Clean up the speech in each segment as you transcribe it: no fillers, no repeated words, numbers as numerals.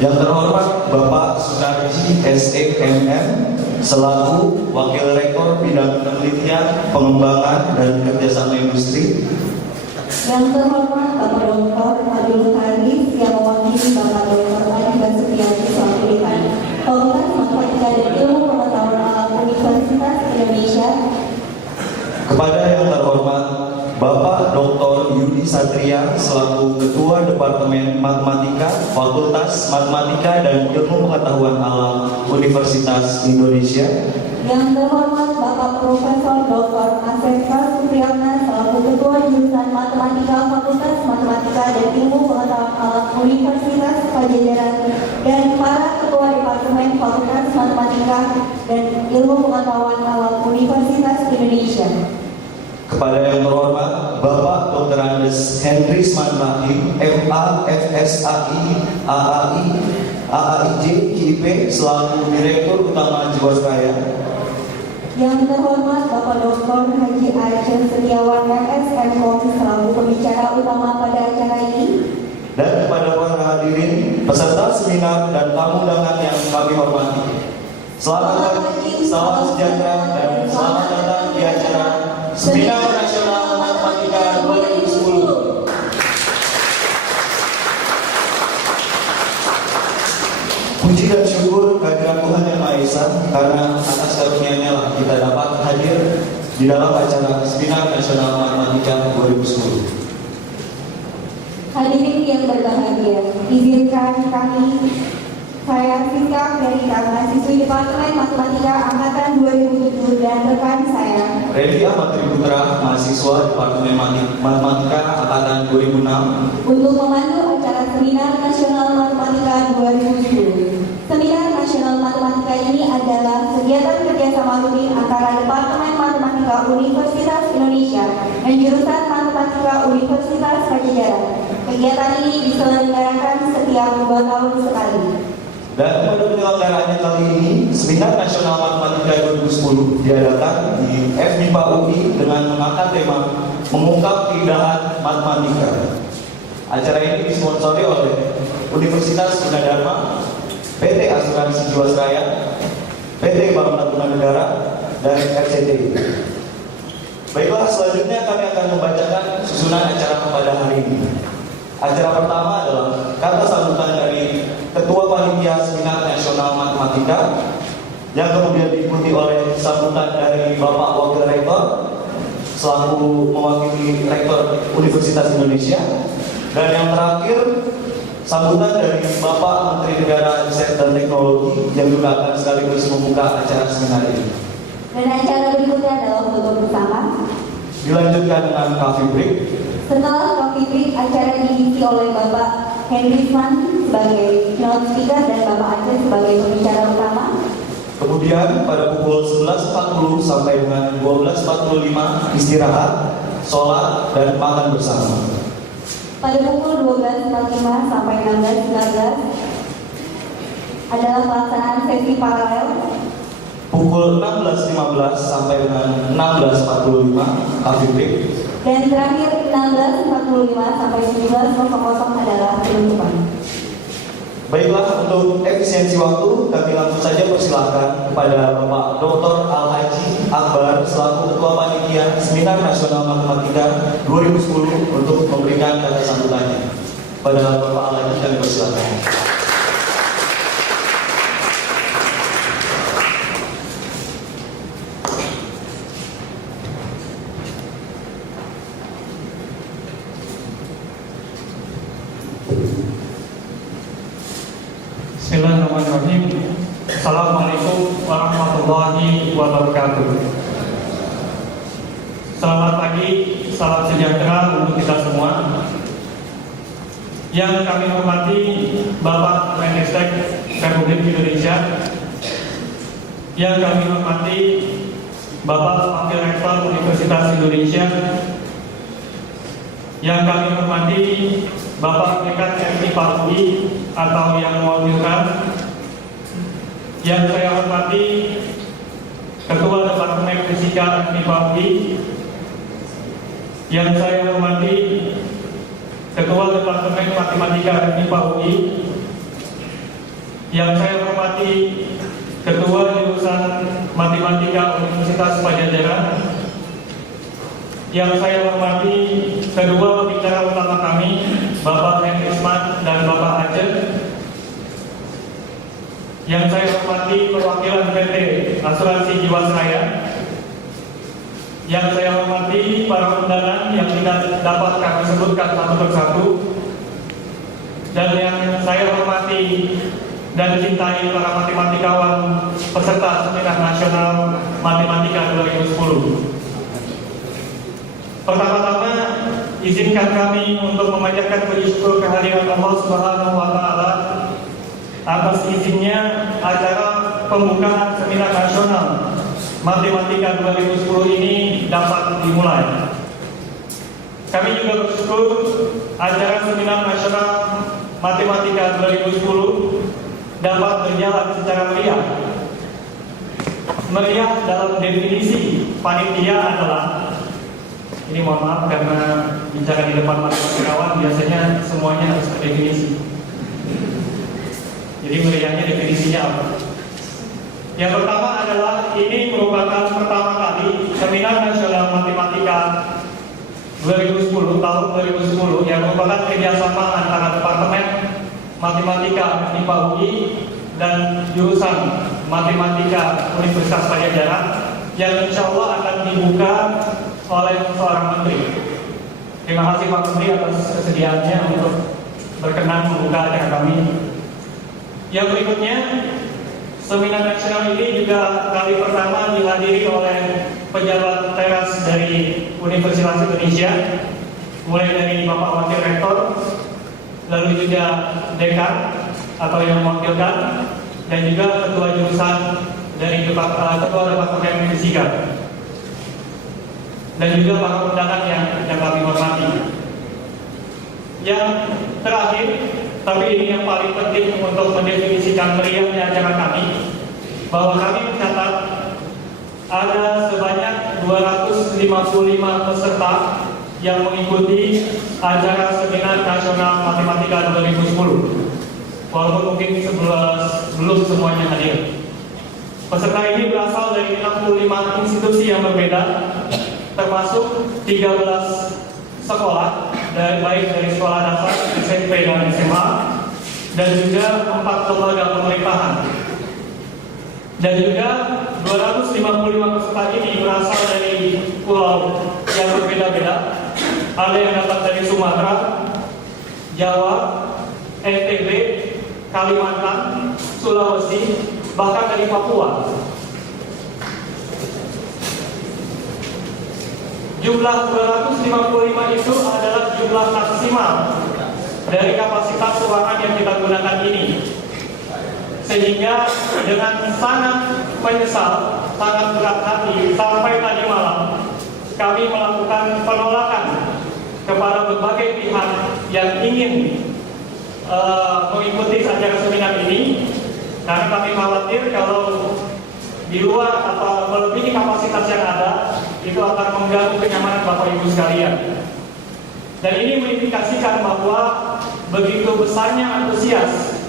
Yang terhormat Bapak Sunarji SEMM selaku Wakil Rektor Bidang Penelitian, Pengembangan, dan Kerjasama Industri. Yang terhormat Bapak Dr. Abdul Haris yang mewakili Bapak Dr. Adi Basuki selaku Dekan Fakultas Matematika dan Ilmu Pengetahuan Alam Universitas Indonesia. Kepada yang terhormat Bapak Dr. Yudi Satria selaku Ketua Departemen Matematika, Fakultas Matematika dan Ilmu Pengetahuan Alam Universitas Indonesia. Yang terhormat Bapak Profesor Dr. Asepka Supriyatna selaku Ketua Jurusan Matematika, Fakultas Matematika dan Ilmu Pengetahuan Alam Universitas Pajajaran, dan para Ketua Departemen Fakultas Matematika dan Ilmu Pengetahuan Alam Universitas Indonesia. Kepada yang terhormat Bapak Dr. Andes Hendrisman Rahim, MA, FSAI, AAI, AAIJ, KIP selaku Direktur Utama Jiwasraya. Yang terhormat Bapak Dr. Haji Aceh Setiawan MSM selaku pembicara utama pada acara ini. Dan kepada para hadirin, peserta seminar dan tamu undangan yang kami hormati. Selamat pagi, salam sejahtera, dan selamat datang di acara Seminar Nasional Matematika 2010. Puji dan syukur kehadiran Tuhan Yang Maha Esa, karena atas karunia-Nya lah kita dapat hadir di dalam acara Seminar Nasional Matematika 2010. Hadirin yang berbahagia, izinkan saya Siska Verita, mahasiswi Departemen Matematika Angkatan 2007 dan rekan saya Randy Ahmad Triputra, mahasiswa Departemen Matematika Angkatan 2006, untuk memandu acara Seminar Nasional Matematika 2010. Seminar Nasional Matematika ini adalah kegiatan kerjasama rutin antara Departemen Matematika Universitas Indonesia dan Jurusan Matematika Universitas Pajajaran. Kegiatan ini diselenggarakan setiap 2 tahun sekali. Dan pada penyelenggaraannya kali ini, Seminar Nasional Matematika 2010 diadakan di FMIPA UI dengan mengangkat tema Mengungkap Keindahan Matematika. Acara ini disponsori oleh Universitas Gunadarma, PT Asuransi Jiwasraya, PT Bank Tabungan Negara, dan RCTI. Baiklah, selanjutnya kami akan membacakan susunan acara pada hari ini. Acara pertama adalah kata sambutan dari Ketua Panitia Seminar Nasional Matematika, yang kemudian diikuti oleh sambutan dari Bapak Wakil Rektor selaku mewakili Rektor Universitas Indonesia, dan yang terakhir sambutan dari Bapak Menteri Negara Riset dan Teknologi yang juga akan sekaligus membuka acara seminar ini. Dan acara berikutnya adalah foto bersama. Dilanjutkan dengan coffee break. Setelah coffee break, acara diisi oleh Bapak Hendrisman sebagai keynote speaker dan Bapak Aceh sebagai pembicara utama. Kemudian pada pukul 11.40 sampai dengan 12.45 istirahat, sholat, dan makan bersama. Pada pukul 12.45 sampai 16.19 adalah pelaksanaan sesi paralel. Pukul 16.15 sampai dengan 16.45 coffee break. Dan terakhir 16.45 sampai 17.00 adalah penutupan. Baiklah, untuk efisiensi waktu, kami langsung saja persilahkan kepada Bapak Dr. Al-Haji Akbar selaku Ketua Panitia Seminar Nasional Matematika 2010 untuk memberikan kata sambutannya. Pada Bapak Al-Haji kami persilahkan. Bismillahirrahmanirrahim. Assalamualaikum warahmatullahi wabarakatuh. Selamat pagi, salam sejahtera untuk kita semua. Yang kami hormati Bapak Menristek Republik Indonesia, yang kami hormati Bapak Wakil Rektor Universitas Indonesia, yang kami hormati Bapak Dekan FMIPA UI atau yang mewakilkan, yang saya hormati Ketua Departemen Fisika FMIPA UI, yang saya hormati Ketua Departemen Matematika FMIPA UI, Yang saya hormati Ketua Jurusan Matematika Universitas Padjadjaran, yang saya hormati kedua pembicara utama kami, Bapak Henry Isman dan Bapak Ajeng, yang saya hormati perwakilan PT Asuransi Jiwasraya, yang saya hormati para undangan yang tidak dapat kami sebutkan satu persatu, dan yang saya hormati dan cintai para matematikawan peserta Seminar Nasional Matematika 2010. Pertama-tama, izinkan kami untuk memanjatkan puji syukur kehadiran Allah Subhanahu wa Ta'ala atas izinnya acara pembukaan Seminar Nasional Matematika 2010 ini dapat dimulai. Kami juga bersyukur acara Seminar Nasional Matematika 2010 dapat berjalan secara meriah. Meriah dalam definisi panitia adalah, ini mohon maaf karena bicara di depan matematikawan biasanya semuanya harus terdefinisi. Jadi meriahnya definisinya apa? Yang pertama adalah ini merupakan pertama kali Seminar Nasional Matematika 2010 tahun 2010 yang merupakan kerjasama antara Departemen Matematika MIPA UI dan jurusan Matematika Universitas Padjadjaran yang insya Allah akan dibuka oleh seorang menteri. Terima kasih Pak Menteri atas kesediaannya untuk berkenan membuka acara kami. Yang berikutnya, Seminar Nasional ini juga kali pertama dihadiri oleh pejabat teras dari Universitas Indonesia, mulai dari Bapak Wakil Rektor, lalu juga dekan atau yang mewakilkan, dan juga ketua jurusan dari ketua Departemen Fisika, dan juga para undangan yang kami hormati. Yang terakhir, tapi ini yang paling penting untuk mendefinisikan meriahnya acara kami, bahwa kami mencatat ada sebanyak 255 peserta yang mengikuti acara Seminar Nasional Matematika 2010. Walaupun mungkin belum semuanya hadir. Peserta ini berasal dari 65 institusi yang berbeda, termasuk 13 sekolah, baik dari sekolah dasar, SMP dan SMA, dan juga 4 lembaga pemerintahan. Dan juga 255 peserta ini berasal dari pulau yang berbeda-beda. Ada yang datang dari Sumatera, Jawa, NTB, Kalimantan, Sulawesi, bahkan dari Papua. Jumlah 255 itu adalah jumlah maksimal dari kapasitas ruangan yang kita gunakan ini. Sehingga dengan sangat menyesal, sangat berat hati, sampai tadi malam kami melakukan penolakan kepada berbagai pihak yang ingin mengikuti acara seminar ini, karena kami khawatir kalau di luar atau melebihi kapasitas yang ada, itu akan mengganggu kenyamanan Bapak Ibu sekalian. Dan ini mengindikasikan bahwa begitu besarnya antusias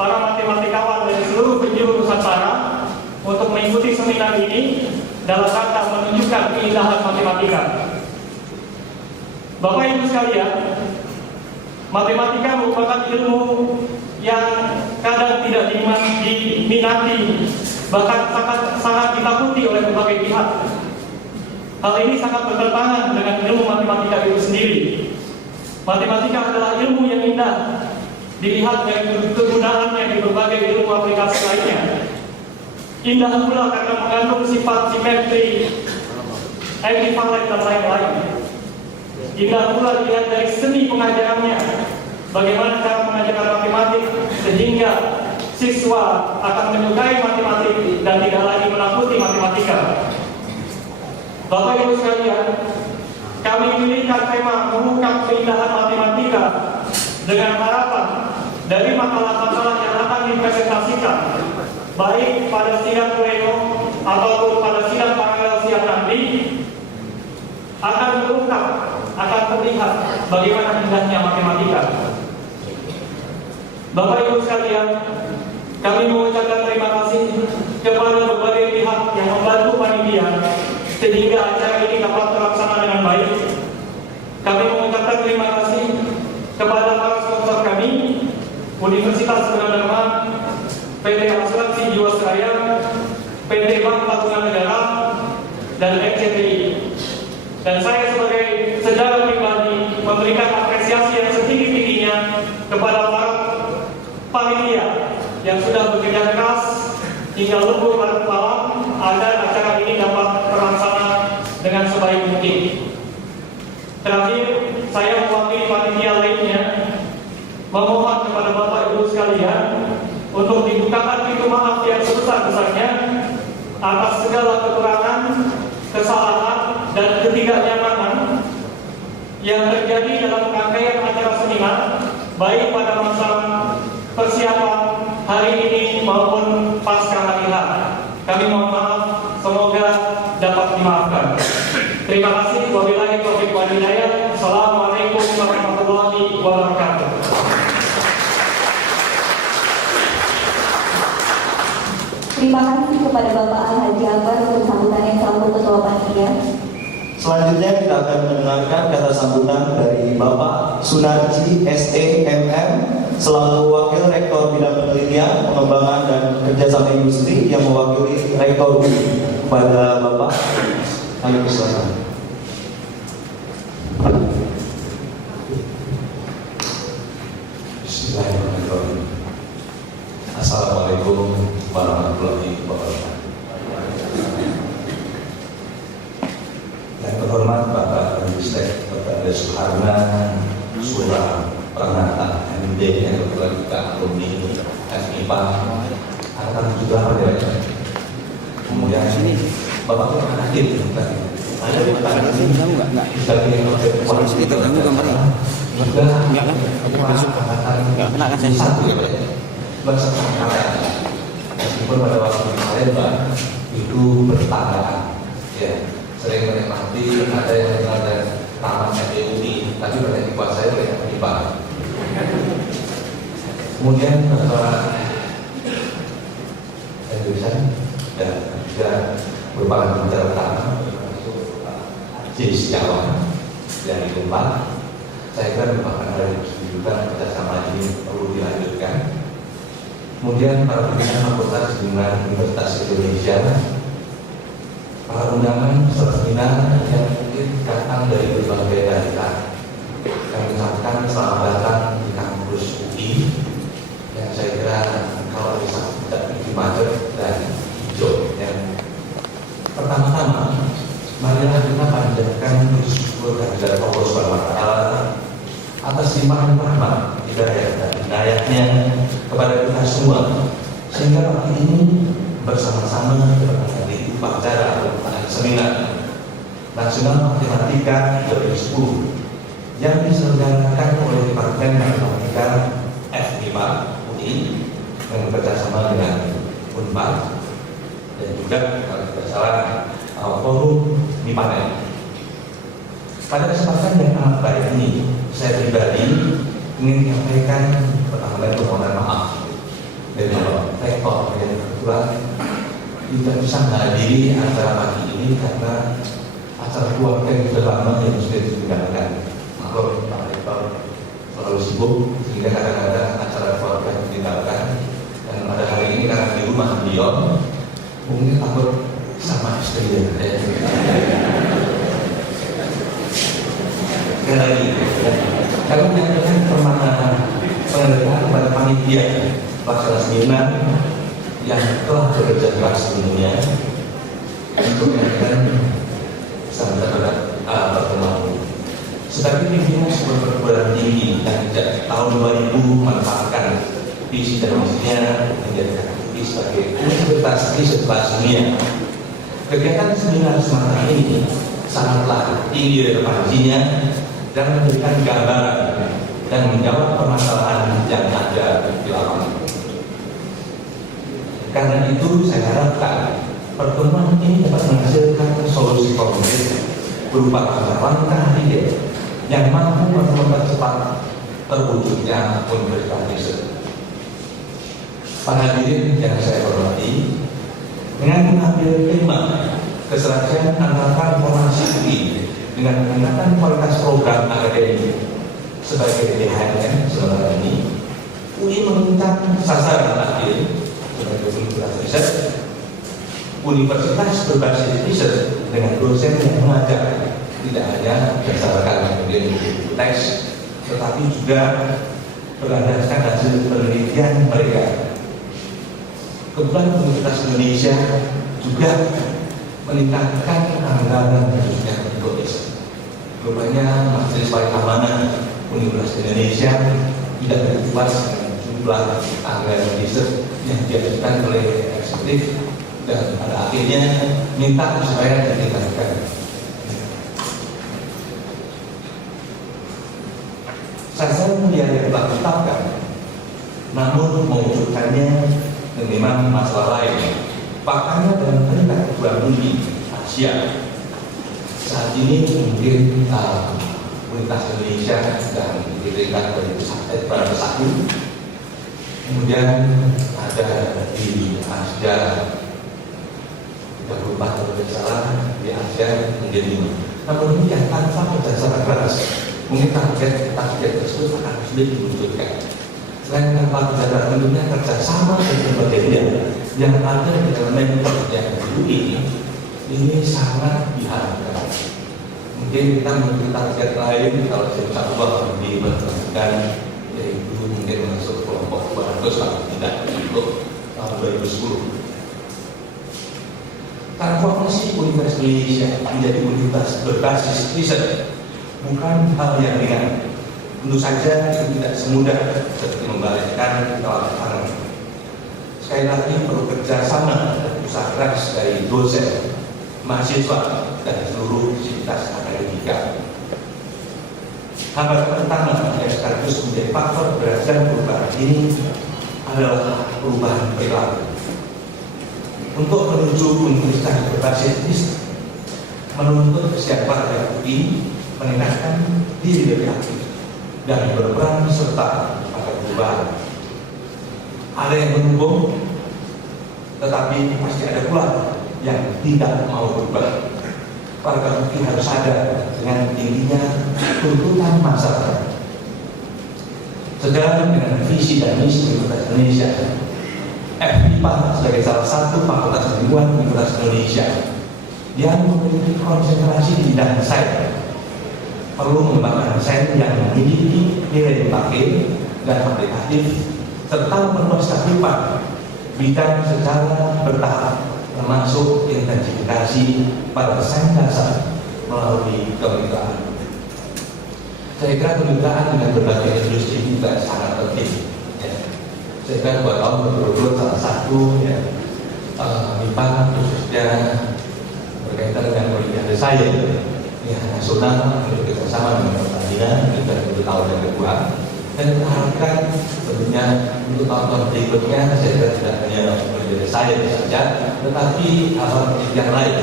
para matematikawan dari seluruh penjuru Nusantara untuk mengikuti seminar ini dalam rangka menunjukkan keindahan matematika. Bapak Ibu sekalian, matematika merupakan ilmu yang kadang tidak diminati, bahkan sangat ditakuti oleh berbagai pihak. Hal ini sangat bertentangan dengan ilmu matematika itu sendiri. Matematika adalah ilmu yang indah, dilihat dari kegunaannya di berbagai ilmu aplikasi lainnya. Indah pula karena mengandung sifat simetri, ekivalen dan lain-lain. Indah pula dilihat dari seni pengajarannya, bagaimana cara mengajarkan matematik sehingga siswa akan menyukai matematik dan tidak lagi menakuti matematika. Bapak Ibu sekalian, kami memilihkan tema mengungkap keindahan matematika dengan harapan dari makalah-makalah yang akan dipresentasikan, baik pada sidang pleno ataupun pada sidang paralel siang nanti, akan terungkap, akan terlihat bagaimana indahnya matematika. Bapak Ibu sekalian, Kami mengucapkan terima kasih kepada berbagai pihak yang membantu panitia sehingga acara ini dapat terlaksana dengan baik. Kami mengucapkan terima kasih kepada para sponsor kami, Universitas Gunadarma, PT Asuransi Jiwasraya, PT Bank Patungan Negara, dan RCTI. Dan saya sebagai sejarah pribadi memberikan apresiasi yang setinggi-tingginya kepada para panitia yang sudah bekerja keras hingga lembur larut malam agar acara ini dapat terlaksana dengan sebaik mungkin. Terakhir, saya mewakili panitia lainnya memohon kepada Bapak Ibu sekalian untuk dibukakan pintu maaf yang sebesar-besarnya atas segala kekurangan, kesalahan, dan ketidaknyamanan yang terjadi dalam rangkaian acara seminar, baik pada masa persiapan hari ini maupun pasca hari H. Kami mohon maaf, semoga dapat dimaafkan. Terima kasih. Wabillahi taufiq wal hidayah. Assalamualaikum warahmatullahi wabarakatuh. Terima kasih kepada Bapak Al-Haji Akbar untuk sambutannya selaku Ketua Panitia. Selanjutnya kita akan mendengarkan kata sambutan dari Bapak Sunarji SEMM selaku Wakil Rektor Bidang Penelitian, Pengembangan dan Kerjasama Industri yang mewakili Rektor UI. Kepada Bapak, kami persilakan. Bismillahirrahmanirrahim. Assalamualaikum warahmatullahi wabarakatuh. Yang terhormat Bapak Ristek Bapak Soeharna Surah Pranata MD yang kebetulan kita alumni FIPA akan juga berjalan. Kemudian Bapak Hakim ada di tangan ini sebagai terganggu gambarnya. Enggak lah, enggak kena kan saya satu ya Pak. Meskipun pada waktu kemarin Pak itu bertanggapan ya, sering menikmati ada yang dengan taman FEUI, tapi banyak dikuasai oleh FIPA. Kemudian Bapak Edwin dan juga merupakan pembicara utama Jadi Setiawan dari Lumpak. Saya kira merupakan hal yang juga kerjasama ini perlu dilanjutkan. Kemudian para pimpinan fakultas dengan Universitas Indonesia, para undangan peserta seminar yang mungkin datang dari berbagai daerah, kami ucapkan selamat datang di kampus UI yang saya kira kalau bisa tidak begitu macet dan hijau. Yang pertama-tama, marilah kita panjatkan bersyukur kepada Allah Subhanahu wa Ta'ala atas limpahan rahmat, hidayah dan hidayahnya kepada kita semua, sehingga pagi ini bersama-sama kita menghadiri upacara seminar Nasional Matematika 2010 yang diselenggarakan oleh Departemen Matematika FIPA UI yang bekerjasama dengan Unpad dan juga kalau tidak salah Forum Mipanen. Pada kesempatan yang amat baik ini, saya pribadi ingin menyampaikan pertama kali permohonan maaf dari Bapak Rektor yang kebetulan tidak bisa menghadiri acara pagi ini karena acara keluarga yang sudah lama yang sudah ditinggalkan. Maklum Pak Rektor terlalu sibuk sehingga kadang-kadang acara keluarga ditinggalkan, dan pada hari ini karena di rumah beliau mungkin takut sama istri ya. Sekali lagi, kami menyampaikan permohonan penghargaan kepada panitia pelaksana seminar yang telah bekerja keras sebelumnya untuk menyampaikan sambutan pertemuan. Sebagai pimpinan sebuah perguruan tinggi yang sejak tahun 2000 memanfaatkan visi dan misinya menjadi aktivis sebagai universitas riset kelas dunia, kegiatan seminar semacam ini sangatlah tinggi relevansinya dan memberikan gambaran dan menjawab permasalahan yang ada di lapangan. Karena itu saya harapkan pertemuan ini dapat menghasilkan solusi konkret berupa langkah ide yang mampu mempercepat terwujudnya universitas riset. Para hadirin yang saya hormati, dengan mengambil tema keserasian antara formasi UI dengan meningkatkan kualitas program akademik sebagai DHMN selama ini, UI mengincar sasaran akhir sebagai universitas riset, universitas berbasis riset dengan dosen yang mengajar tidak hanya berdasarkan kemudian teks, tetapi juga berdasarkan hasil penelitian mereka. Kebetulan Universitas Indonesia juga meningkatkan anggaran khususnya untuk riset. Rupanya Majelis Paling Amanah Universitas Indonesia tidak berpuas dengan jumlah anggaran riset yang diajukan oleh eksekutif dan pada akhirnya minta supaya ditingkatkan. Sasaran yang telah ditetapkan, namun mewujudkannya memang masalah lain. Faktanya dalam peringkat kedua dunia Asia saat ini mungkin Universitas Indonesia dan di peringkat pada 1, kemudian ada di Asia 34 kalau tidak salah, di Asia menjadi 5. Namun ini yang tanpa berdasarkan keras, mungkin target tersebut akan sulit diwujudkan. Selain tanpa berdasarkan tentunya kerjasama dengan berbeda yang ada di dalam yang UI ini sangat diharapkan. Mungkin kita memiliki target lain kalau insya Allah diberlakukan, yaitu mungkin masuk kelompok 200 kalau tidak untuk tahun 2010. Transformasi Universitas Indonesia menjadi universitas berbasis riset bukan hal yang ringan. Tentu saja itu tidak semudah seperti membalikkan telapak tangan. Sekali lagi perlu kerjasama dan usaha keras dari dosen, mahasiswa, dan seluruh sivitas akademika. Hambatan pertama yang sekaligus menjadi faktor keberhasilan perubahan ini adalah perubahan perilaku. Untuk menuju universitas berbasis riset, menuntut kesiapan dari UI meningkatkan diri lebih aktif dan berperan serta pada perubahan. Ada yang mendukung, tetapi pasti ada pula yang tidak mau berubah. Para UI harus sadar dengan tingginya tuntutan masyarakat. Sejalan dengan visi dan misi Universitas Indonesia, FIPA sebagai salah satu fakultas ilmuwan Universitas Indonesia yang memiliki konsentrasi di bidang sains perlu mengembangkan sains yang memiliki nilai dipakai dan aplikatif serta memperluas cakupan bidang secara bertahap termasuk intensifikasi pada sains dasar melalui kemitraan. Saya kira kemitraan dengan berbagai industri juga sangat penting. Saya kira buat tahun 2022 salah satu MIPA khususnya berkaitan dengan Olimpiade Sains nasional bekerjasama dengan pertandingan kita untuk tahun yang kedua, dan kita harapkan tentunya untuk tahun-tahun berikutnya saya kira tidak hanya Olimpiade Sains saja, tetapi hal yang lain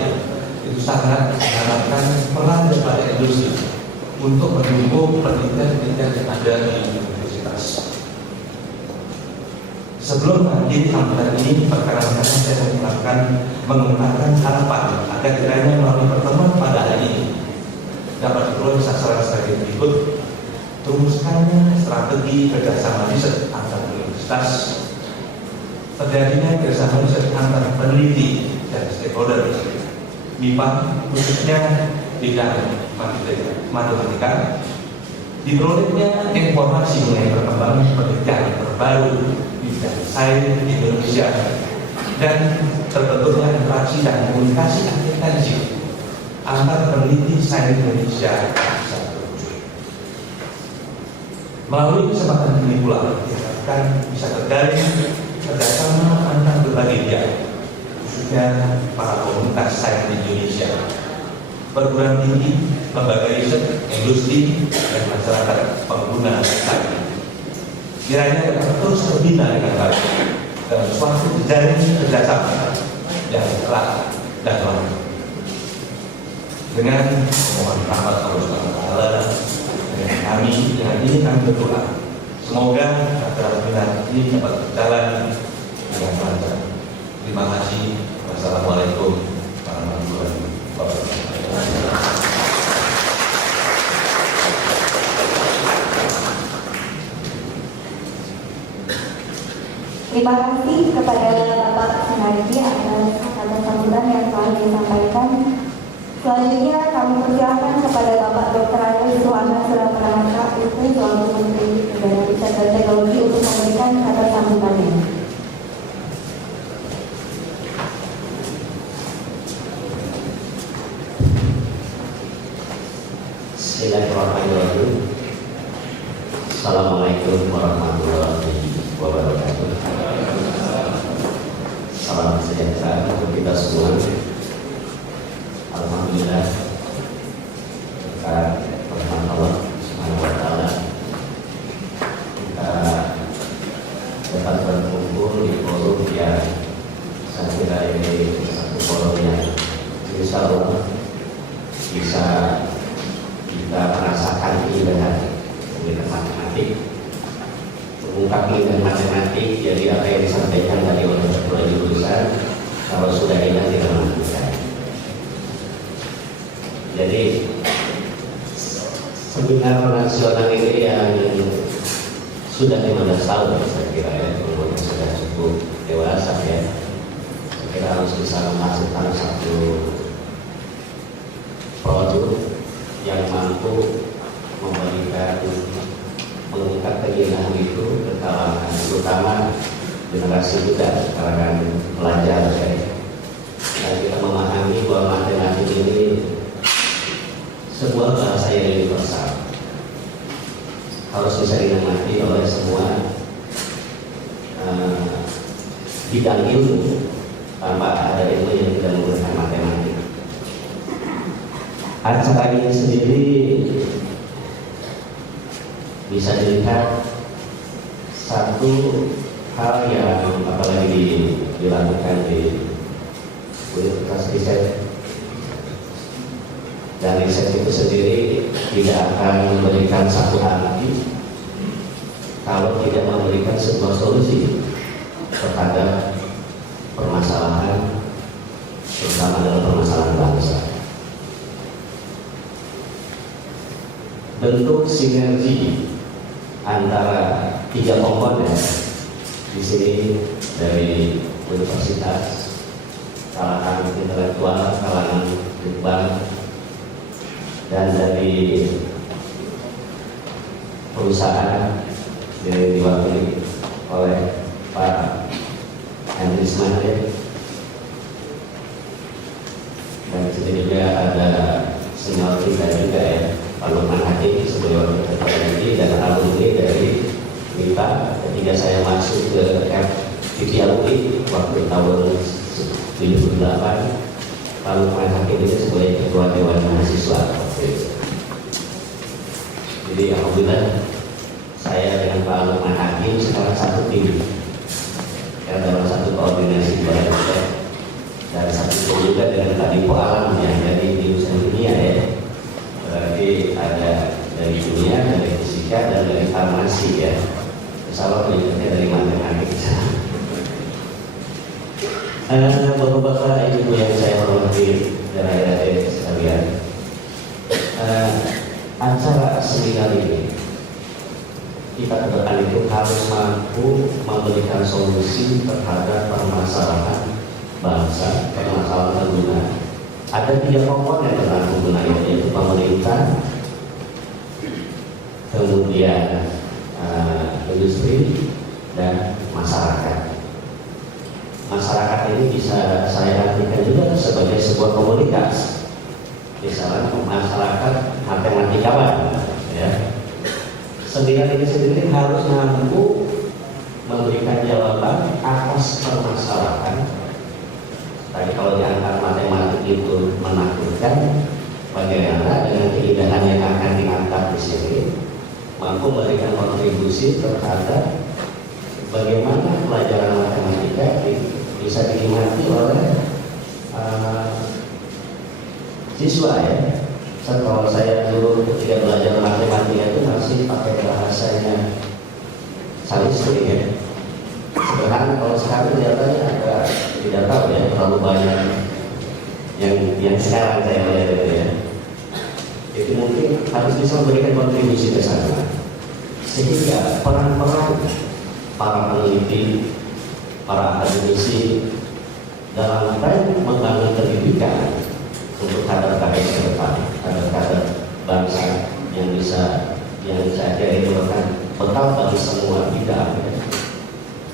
itu sangat mengharapkan peran daripada industri untuk mendukung penelitian-penelitian yang ada di universitas. Sebelum nanti tampilan ini, perkara-perkara saya mengungkapkan harapan agar kiranya melalui pertemuan pada hari ini dapat diperoleh sasaran sebagai berikut: rumuskannya strategi kerjasama riset antar universitas, terjadinya kerjasama riset antar peneliti dan stakeholder, MIPA khususnya bidang matematika, diperolehnya informasi mengenai perkembangan penelitian terbaru di bidang sains di Indonesia, dan terbentuknya interaksi dan komunikasi yang intensif antar peneliti sains Indonesia bisa terwujud. Melalui kesempatan ini pula diharapkan bisa terjalin kerjasama antar berbagai pihak, khususnya para komunitas sains di Indonesia, perguruan tinggi, lembaga riset, industri, dan masyarakat pengguna sains. Kiranya dapat terus terbina dengan baik dalam suatu jejaring kerjasama yang erat dan lanjut. Dengan mohon rahmat Allah Subhanahu wa taala, dengan ini kami berdoa semoga acara webinar ini dapat berjalan dengan lancar. Terima kasih. Wassalamualaikum warahmatullahi wabarakatuh. Terima kasih kepada Bapak Sunardi atas kata sambutan yang telah disampaikan. Selanjutnya kami persilakan kepada Bapak Dr. Agus Suwana Surapranata UP selaku Menteri Negara Riset dan Teknologi untuk memberikan kata sambutannya. Bismillahirrahmanirrahim. Assalamualaikum warahmatullahi wabarakatuh. Salam sejahtera untuk kita semua. Alhamdulillah, berkat rahmat Allah Subhanahu wa taala kita dapat berkumpul di forum yang saya kira ini satu forum yang insya Allah bisa kita merasakan keindahan matematik, mengungkap keindahan matematik. Jadi apa yang disampaikan tadi oleh ketua jurusan, kalau sudah indah tidak menentukan. Jadi seminar nasional ini yang sudah 15 tahun saya kira ya, umurnya sudah cukup dewasa ya. Saya kira harus bisa menghasilkan satu produk yang mampu memberikan mengungkap keindahan itu ke kalangan terutama generasi muda, kalangan pelajar ya. Dan kita memahami bahwa matematik ini sebuah bahasa yang universal, harus bisa dimengerti oleh semua bidang ilmu tanpa ada ilmu yang tidak menggunakan matematik. Acara ini sendiri bisa dilihat satu hal yang apalagi dilakukan di Universitas Riset, dan riset itu sendiri tidak akan memberikan satu arti kalau tidak memberikan sebuah solusi terhadap permasalahan, terutama dalam permasalahan bangsa. Bentuk sinergi antara tiga komponen di sini dari universitas, kalangan intelektual, kalangan bank, dan dari perusahaan yang diwakili oleh Pak Henry Smart. Dan di sini juga ada senior kita juga ya, Pak Lukman Hakim sebagai wakil ketua MI dan alumni dari MIPA. Ketika saya masuk ke FPPLUI waktu tahun 78, Pak Lukman Hakim itu sebagai ketua Dewan Mahasiswa. Jadi alhamdulillah saya dengan Pak Lukman Hakim sekarang satu tim ya, dalam satu koordinasi barang dan satu tim juga dengan Pak Dipo Alam yang dari jurusan dunia ya. Berarti ada dari dunia, dari fisika, dan dari farmasi ya. Insyaallah penelitiannya dari matematik. Bapak-bapak, ibu yang saya hormati dan adik-adik sekalian, acara seminar ini kita ke depan itu harus mampu memberikan solusi terhadap permasalahan bangsa, permasalahan pengguna. Ada tiga komponen tentang pengguna, yaitu pemerintah, kemudian industri, dan masyarakat. Masyarakat ini bisa saya artikan juga sebagai sebuah komunitas. Misalnya masyarakat matematikawan, ya. Seminar ini sendiri harus mampu memberikan jawaban atas permasalahan. Tadi kalau diangkat matematik itu menakutkan, bagaimana dengan keindahan yang akan diangkat di sini mampu memberikan kontribusi terhadap bagaimana pelajaran matematika bisa dinikmati oleh siswa ya. Kalau saya dulu ketika belajar matematika itu masih pakai bahasanya Salistri ya. sederhana. Kalau sekarang kelihatannya agak tidak tahu ya, terlalu banyak yang sekarang saya lihat itu ya. Jadi mungkin harus bisa memberikan kontribusi ke sana, sehingga peran-peran para peneliti, para akademisi dalam tren membangun pendidikan untuk kader-kader ke depan, kader-kader bangsa yang bisa jadi bekal bagi semua bidang ya,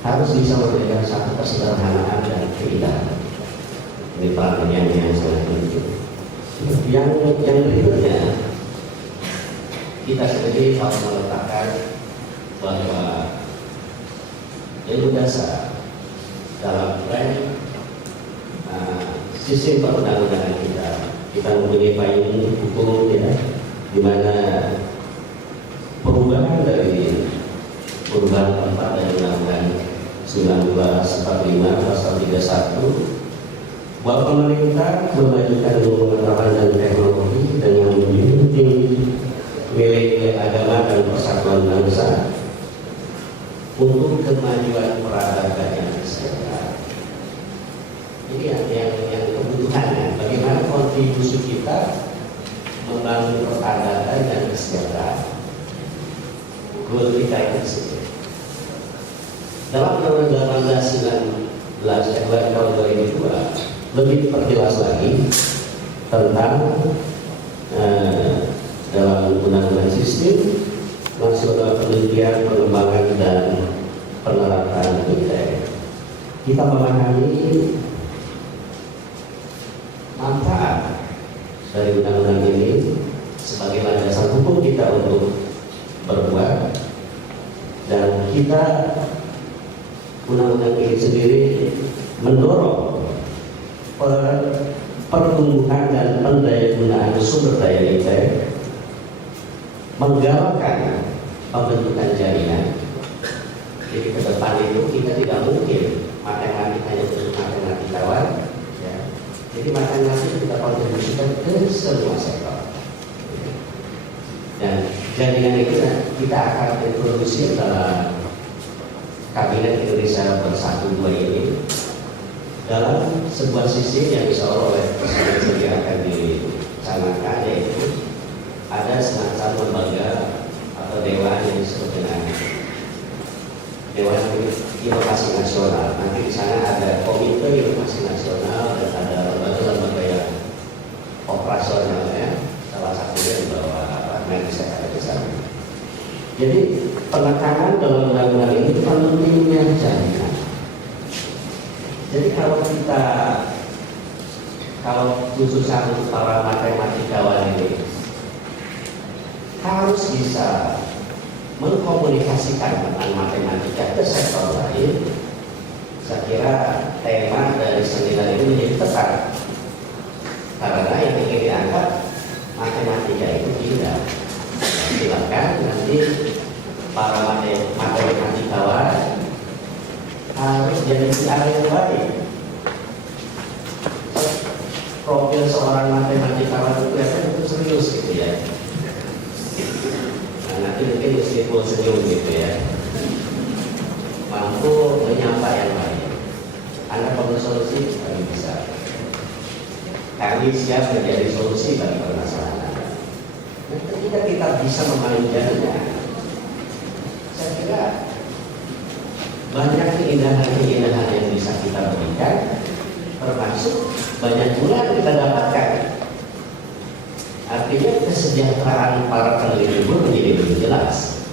harus bisa memberikan satu kesederhanaan dan keindahan. Ini peran yang sangat penting. Yang berikutnya, kita sendiri harus meletakkan bahwa ilmu dasar dalam tren sistem perundang-undangan kita mempunyai payung hukum ya, di mana perubahan keempat dari Undang-Undang 1945 pasal 31 bahwa pemerintah memajukan pengetahuan dan teknologi dengan membimbing nilai agama dan persatuan bangsa untuk kemajuan peradaban yang sejahtera. Ini yang kebutuhannya. Bagaimana kontribusi kita membangun peradaban dan kesejahteraan. Goal kita itu sendiri. Dalam Undang-Undang 18 tahun 2002 lebih diperjelas lagi tentang dalam Undang-Undang Sistem Nasional Penelitian, Pengembangan dan Penerapan ITE. Kita memahami manfaat dari undang-undang ini sebagai landasan hukum kita untuk berbuat, dan kita undang-undang ini sendiri mendorong pertumbuhan dan pendayagunaan sumber daya ITE, menggalakkan pembentukan jaringan. Jadi ke depan itu kita tidak mungkin matematik hanya untuk matematikawan ya. Jadi matematik kita kontribusikan ke semua sektor, dan jaringan itu kita akan introduksi dalam Kabinet Indonesia Bersatu 2 ini dalam sebuah sistem yang insya Allah oleh Presiden sendiri akan dicanangkan, yaitu ada semacam lembaga atau dewan yang disebut dengan Dewan Inovasi Nasional. Nanti di sana ada Komite Inovasi Nasional dan ada lembaga-lembaga yang operasional ya. Salah satunya di bawah Menristek ada di sana. Jadi penekanan dalam undang-undang ini pentingnya jaringan. Jadi kalau khususnya untuk para matematikawan ini harus bisa mengkomunikasikan tentang matematika ke sektor lain, saya kira tema dari seminar ini menjadi tepat, karena yang ingin diangkat matematika itu tidak. Silakan nanti para matematikawan harus jadi PR yang baik. Profil seorang matematikawan itu kelihatan itu serius gitu ya. Nah, nanti mungkin meskipun senyum gitu ya, mampu menyapa yang baik. Anda perlu solusi, kami bisa. Kami siap menjadi solusi bagi permasalahan Anda. Dan ketika kita bisa memanjangnya, saya kira banyak keindahan-keindahan yang bisa kita berikan, termasuk banyak pula yang kita dapatkan. Artinya kesejahteraan para peneliti pun menjadi lebih jelas.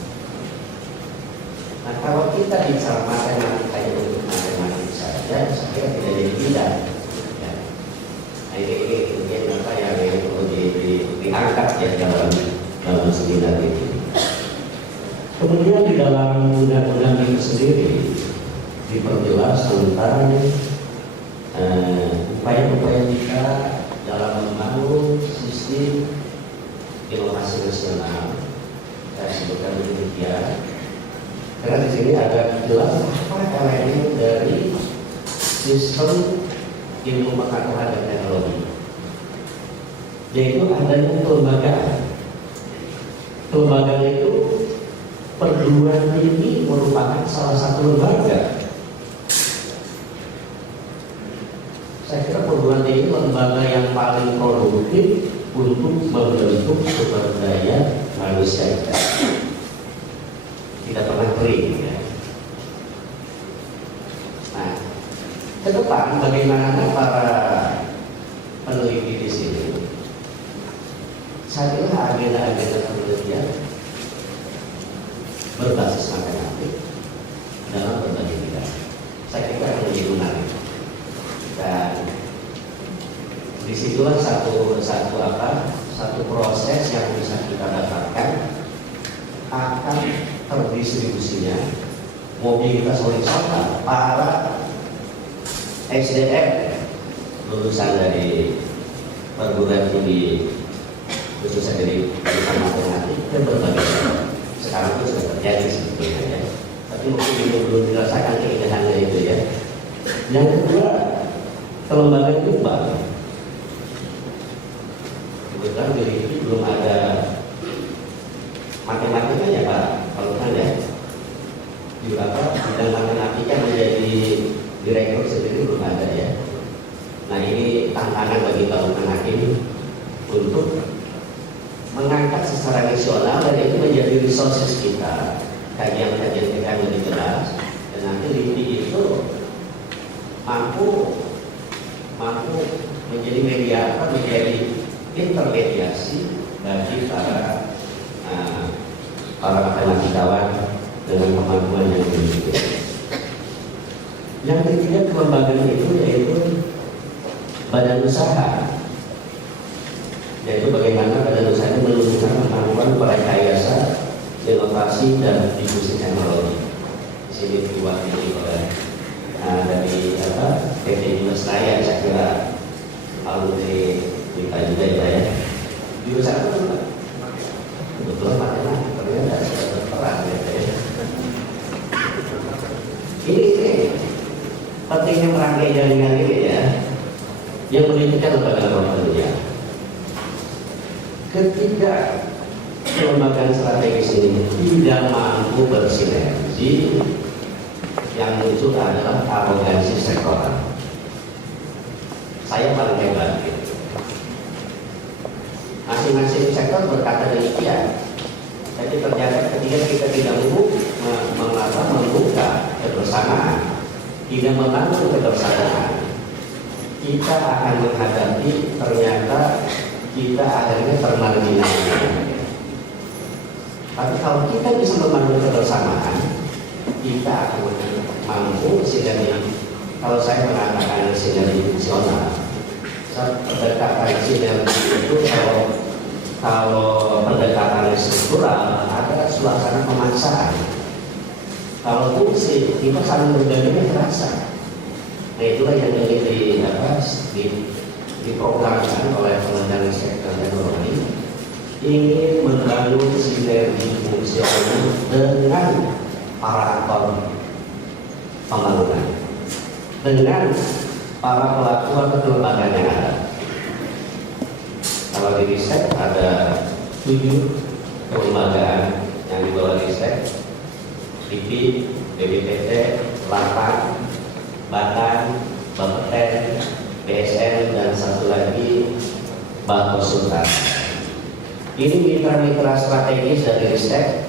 Nah, kalau kita bicara matematika untuk matematik saja, saya kira tidak jadi tidak. Ya. Nah, ini mungkin apa yang perlu diangkat ya dalam seminar ini. Kemudian di dalam undang-undang itu sendiri diperjelas tentang upaya-upaya kita dalam membangun sistem inovasi nasional. Saya sebutkan demikian karena di sini agak jelas apa elemen dari sistem ilmu pengetahuan dan teknologi, yaitu adanya kelembagaan. Kelembagaan itu perguruan tinggi merupakan salah satu lembaga lembaga yang paling produktif untuk membentuk sumber daya manusia kita. Tidak pernah kering ya. Nah, ke depan bagaimana para peneliti di sini? Saya kira agenda-agenda penelitian berbasis matematik dalam berbagai bidang. Saya kira yang lebih menarik. Dan disitulah satu proses yang bisa kita dapatkan akan terdistribusinya mobilitas horizontal para SDM lulusan dari perguruan tinggi khususnya dari jurusan matematik dan berbagai bidang. Sekarang itu sudah terjadi sebetulnya ya. Tapi mungkin belum dirasakan keindahannya itu ya. Yang kedua, kelembagaan itu baru. Kebetulan diri ini belum ada matematikanya Pak, kalau kan ya di bidang matematika menjadi direktur sendiri belum ada ya. Nah ini tantangan bagi Pak Lukman Hakim untuk mengangkat secara nasional dan itu menjadi resources kita, kajian-kajian kita yang lebih jelas, dan nanti LIPI itu mampu menjadi mediator, menjadi intermediasi bagi para matematikawan dengan kemampuan yang berbeda. Yang ketiga kelembagaan itu yaitu badan usaha, yaitu bagaimana badan usaha itu menunjukkan kemampuan perekayasa, inovasi dan difusi teknologi. Di sini diwakili oleh dari PT Jiwasraya, saya kira alumni kita juga ya. Jurusan apa Pak? Kebetulan matematik, ternyata sudah berperan ya. Ini pentingnya merangkai jaringan ini ya, yang menunjukkan lembaga dunia. Ketika kelembagaan strategis ini tidak mampu bersinergi, yang muncul adalah arogansi sektoral. Saya paling hebat gitu. Masing-masing sektor berkata demikian. Jadi ternyata ketika kita tidak membuka kebersamaan, tidak membangun kebersamaan, kita akan menghadapi ternyata kita akhirnya termarginalisasi. Tapi kalau kita bisa membangun kebersamaan, kita akan mampu sinergi. Kalau saya mengatakan sinergi fungsional, pendekatan sinergi itu kalau pendekatan struktural ada suasana pemaksaan. Kalau fungsi kita saling berbeda terasa. Nah itulah yang ingin diprogramkan oleh Kementerian Riset dan Teknologi, ingin membangun sinergi fungsional dengan para aktor pembangunan, dengan para pelaku atau kelembagaan yang ada. Kalau di riset ada 7 kelembagaan yang di bawah riset, LIPI, BPPT, LAPAN, BATAN, BAPETEN, BSN, dan satu lagi Bank Konsultan. Ini mitra-mitra strategis dari riset,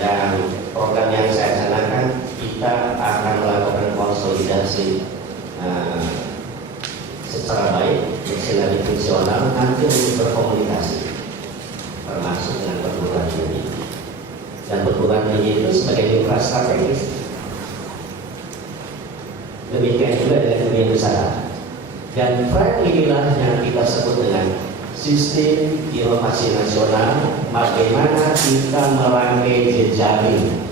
dan program yang saya canangkan kita akan melakukan konsolidasi secara baik, bersinergi fungsional nanti untuk berkomunikasi, termasuk dengan perguruan tinggi. Dan perguruan tinggi itu sebagai mitra strategis. Demikian juga dengan dunia usaha. Dan frame inilah yang kita sebut dengan sistem inovasi nasional. Bagaimana kita merangkai jejaring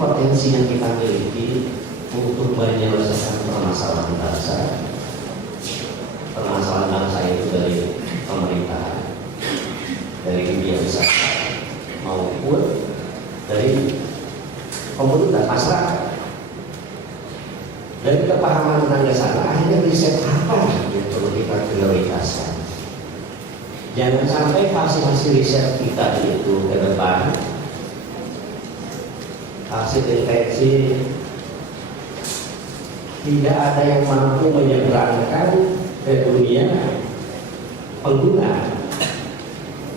potensi yang kita miliki untuk menyelesaikan permasalahan bangsa. Permasalahan bangsa itu dari pemerintahan, dari dunia usaha, maupun dari komunitas masyarakat. Dari kepahaman tentang sana, akhirnya riset apa yang perlu kita prioritaskan. Jangan sampai hasil-hasil riset kita itu ke depan hasil deteksi tidak ada yang mampu menyeberangkan ke dunia pengguna.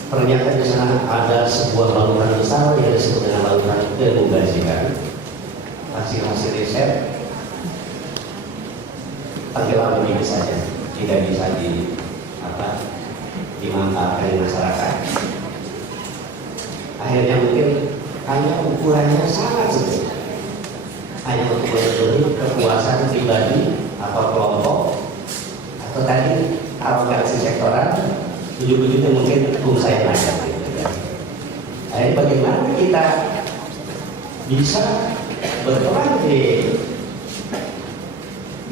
Ternyata di sana ada sebuah lautan besar yang disebut dengan lautan kemubazikan. Hasil-hasil riset terbilang begini saja, tidak bisa dimanfaatkan di masyarakat. Akhirnya mungkin hanya ukurannya sangat sedikit, hanya untuk memenuhi kepuasan pribadi atau kelompok, atau tadi arogansi sektoral, ujung-ujungnya mungkin saya naik gitu ya. Akhirnya bagaimana kita bisa berperan di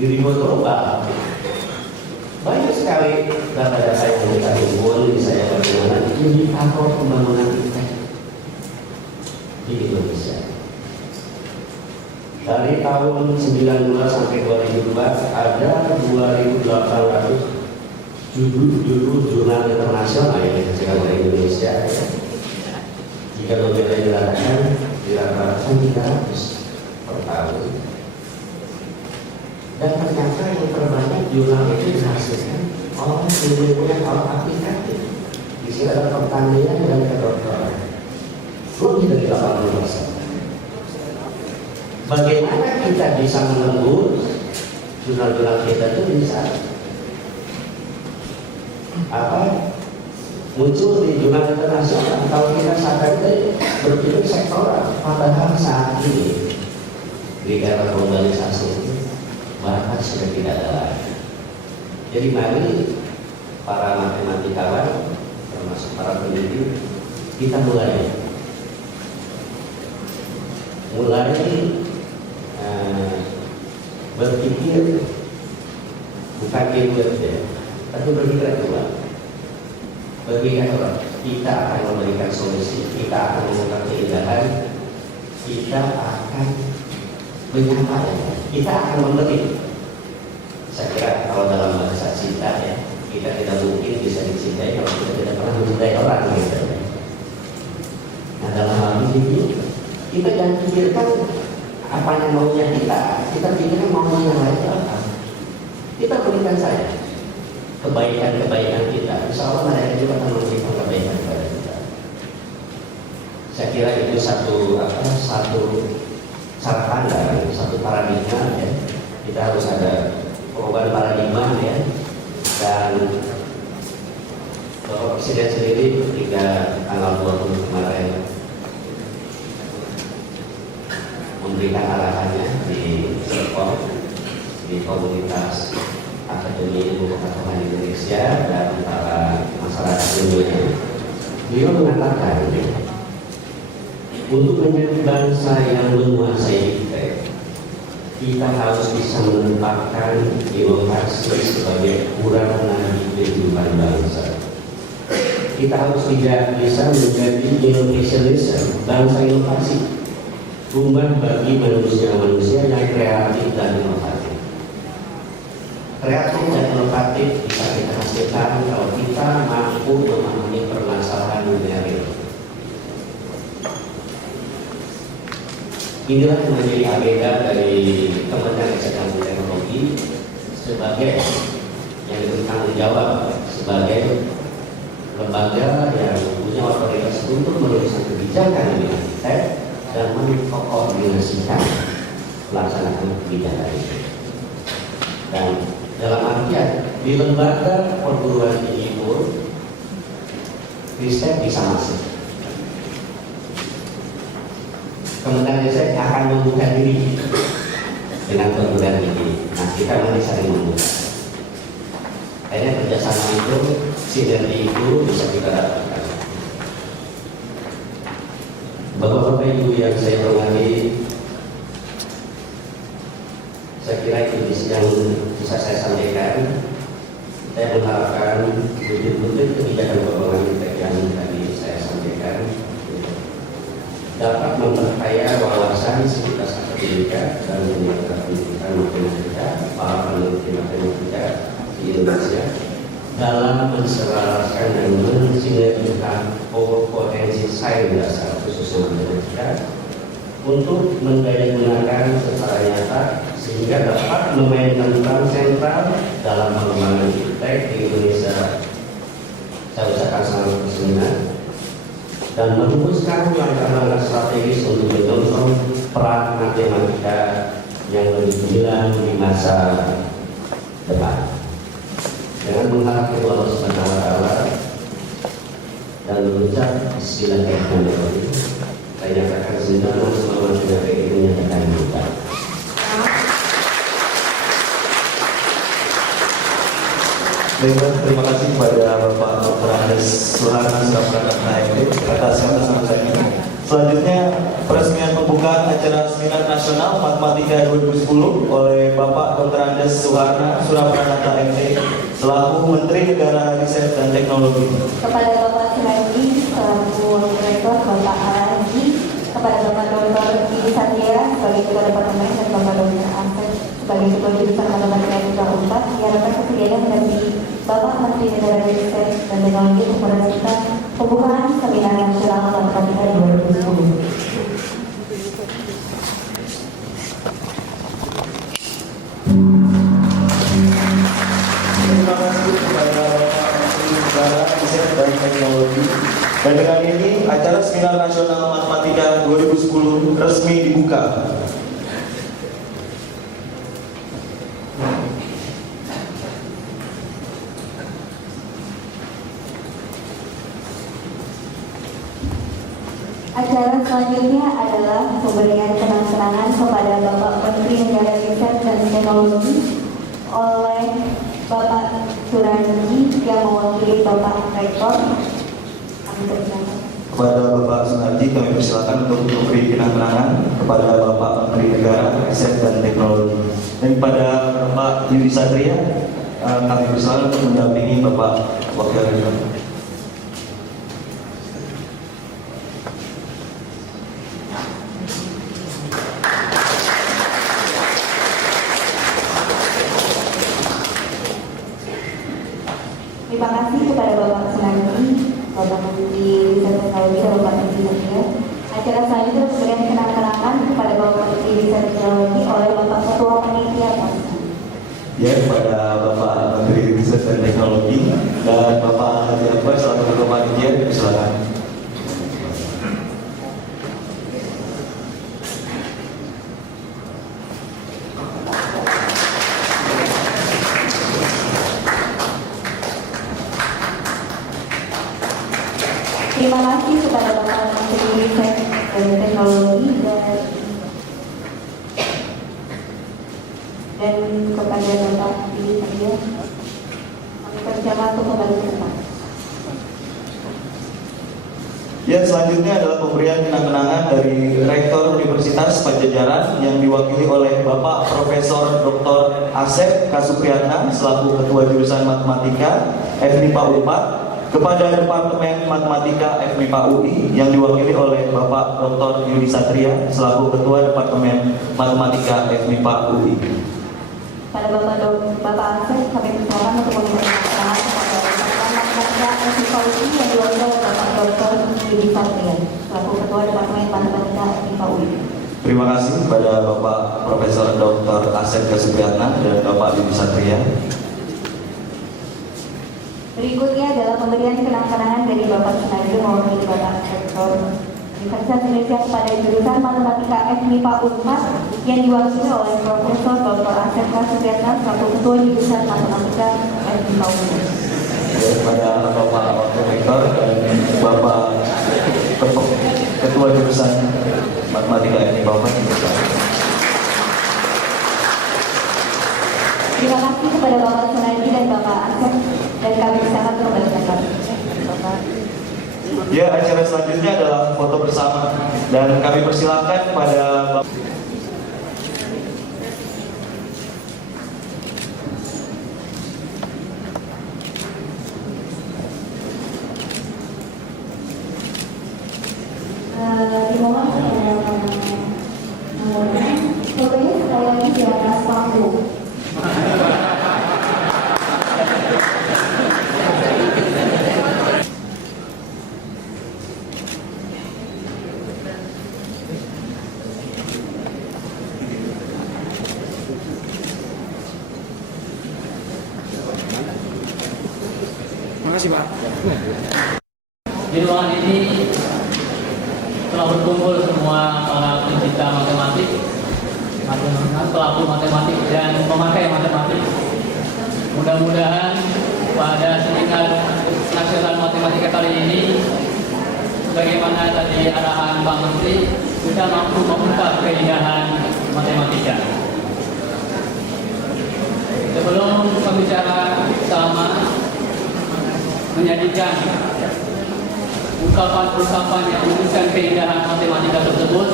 remote global? Banyak sekali data-data yang kita himpun, misalnya bagaimana indikator pembangunan kita di Indonesia. Dari tahun 19 sampai 2002 ada 2.800 judul internasional yang dihasilkan oleh Indonesia. Jika nominalnya diratakan, diratakan 300 per tahun. Dan ternyata yang terbanyak jurnal itu dihasilkan oleh ilmuwan orang aplikatif. Di sini ada pertanian dan kedokteran. Lebih dari 80%. Bagaimana kita bisa menembus jurnal-jurnal kita itu bisa muncul di jurnal internasional kalau kita sadar berpikir sektoral. Padahal saat ini di era globalisasi itu bakat sudah tidak ada lagi. Jadi mari para matematikawan termasuk para peneliti kita mulai berpikir bukan keyword ya, tapi berpikir kedua. Berpikir kedua, kita akan memberikan solusi, kita akan mengungkap keindahan, kita akan menyampaikan, kita akan memberi. Saya kira kalau dalam bahasa cinta ya, kita tidak mungkin bisa dicintai kalau kita tidak pernah mencintai orang gitu. Nah dalam hal ini kita jangan pikirkan apa yang maunya kita pikirkan maunya yang lain apa. Kita berikan saja kebaikan-kebaikan kita. Insya Allah mereka juga akan memberikan kebaikan kepada kita. Saya kira itu satu cara pandang, satu paradigma ya. Kita harus ada perubahan paradigma ya. Dan Bapak Presiden sendiri ketika tanggal 20 kemarin memberikan arahannya di Serpong, di komunitas Akademi Ilmu Pengetahuan Indonesia dan para masyarakat dunia. Beliau mengatakan untuk menjadi bangsa yang menguasai kita harus bisa menempatkan inovasi sebagai ukuran nadi kehidupan bangsa. Kita harus tidak bisa menjadi innovationism, bangsa inovasi, rumah bagi manusia-manusia yang kreatif dan inovatif. Kreatif dan inovatif bisa kita hasilkan kalau kita mampu memahami permasalahan dunia real. Inilah yang menjadi agenda dari Kementerian Riset dan Teknologi sebagai yang bertanggung jawab sebagai lembaga yang punya otoritas untuk merumuskan kebijakan ini dan mengkoordinasikan pelaksanaan kebijakan ini. Dan dalam artian di lembaga perguruan tinggi pun riset bisa masuk. Kementerian Riset akan membuka diri dengan perguruan tinggi. Nah, kita masih saling membuka. Akhirnya kerjasama itu, sinergi itu bisa kita dapatkan. Bapak-bapak Ibu yang saya hormati, saya kira itu yang bisa saya sampaikan. Saya mengharapkan wujud-wujud kebijakan pembangunan yang tadi saya sampaikan dapat memperkaya wawasan sekitar akademika dan dunia pendidikan matematika, para peneliti matematika di Indonesia dalam menselaraskan dan mensinergikan potensi sains dasar khususnya matematika untuk mendayagunakan secara nyata sehingga dapat memainkan peran sentral dalam pengembangan iptek di Indonesia. Saya ucapkan selamat kesempatan dan merumuskan langkah-langkah strategis untuk mendorong peran matematika yang lebih gemilang di masa depan. Dengan mengharap kepada Allah Subhanahu wa Ta'ala dan mengucap Bismillahirrahmanirrahim, saya nyatakan sebenarnya semua matematika itu menyatakan buka. Baiklah, terima kasih kepada Bapak Dr. Andes Suharna atas sambutannya. Selanjutnya, peresmian pembukaan acara Seminar Nasional Matematika 2010 oleh Bapak Dr. Andes Suharna Surapranata MT selaku Menteri Negara Riset dan Teknologi. Kepada Bapak Sirandi selaku Rektor, Bapak Alagi, kepada Bapak Dr. Ibu Satya sebagai Ketua Departemen dan Bapak Dr. Asep sebagai Ketua Jurusan Matematika Putra 4, diharapkan kesediaan dari Bapak Menteri Negara Riset dan Teknologi untuk meresmikan pembukaan Seminar Nasional Matematika 2010. Terima kasih kepada Bapak Menteri Negara Riset dan Teknologi. Dan dengan ini, acara Seminar Nasional Matematika 2010 resmi dibuka. Acara selanjutnya adalah pemberian kenang-kenangan kepada Bapak Menteri Negara Riset dan Teknologi oleh Bapak Surandi yang mewakili Bapak Rektor. Kepada Bapak Sunarji kami persilakan untuk memberi kenang-kenangan kepada Bapak Menteri Negara Riset dan Teknologi. Dan kepada Bapak Yudi Satria kami persilakan untuk mendampingi Bapak Wakil Rektor. Terima kasih kepada Bapak Sunarji, Bapak Menteri Riset dan Teknologi, dan Bapak Menteri Satria. Acara selanjutnya pemberian kenang-kenangan kepada Bapak Menteri Riset dan Teknologi oleh Bapak Ketua Panitia. Ya, kepada Bapak Menteri Riset dan Teknologi dan Bapak Haji Akbar selaku Ketua Panitia, silakan. Terima kasih kepada Bapak Menteri Riset dan Teknologi dan kepada Bapak Ibu Satya. Kami persilakan untuk kembali ke tempat. Ya, selanjutnya adalah pemberian kenang-kenangan dari Rektor Universitas Pajajaran yang diwakili oleh Bapak Profesor Dr. Asep Kasupriyatna selaku Ketua Jurusan Matematika FMIPA U4 kepada Departemen Matematika FMIPA UI yang diwakili oleh Bapak Dr. Yudi Satria selaku Ketua Departemen Matematika FMIPA UI. Pada Bapak Asep kami persilakan untuk memberikan kenang-kenangan kepada Departemen Matematika FMIPA UI yang diwakili oleh Bapak Dr. Yudi Satria selaku Ketua Departemen Matematika FMIPA UI. Terima kasih kepada Bapak Profesor Dr. Asep Kasupriyatna dan Bapak Yudi Satria. Berikutnya adalah pemberian kenang-kenangan dari Bapak Sunarji mewakili Bapak Rektor Universitas Indonesia kepada Jurusan Matematika FMIPA U4 yang diwakili oleh Profesor Dr. Asep Kasupriyatna selaku Ketua Jurusan Matematika FMIPA U4. Kepada Bapak Wakil Rektor dan Bapak Ketua Jurusan Matematika FMIPA U4. Terima kasih kepada Bapak Sunarji dan Bapak Asep dan kami sangat kembali Bapak. Ya, acara selanjutnya adalah foto bersama dan kami persilakan pada Bapak. Dimohon fotonya sekali lagi di atas panggung. kasih Pak. Di ruangan ini telah berkumpul semua para pencinta matematik, pelaku matematik dan pemakai matematik. Mudah-mudahan pada Seminar Nasional Matematika kali ini, bagaimana tadi arahan Pak Menteri, kita mampu mengungkap keindahan matematika. Sebelum pembicara utama menyajikan ungkapan-ungkapan yang menunjukkan keindahan matematika tersebut,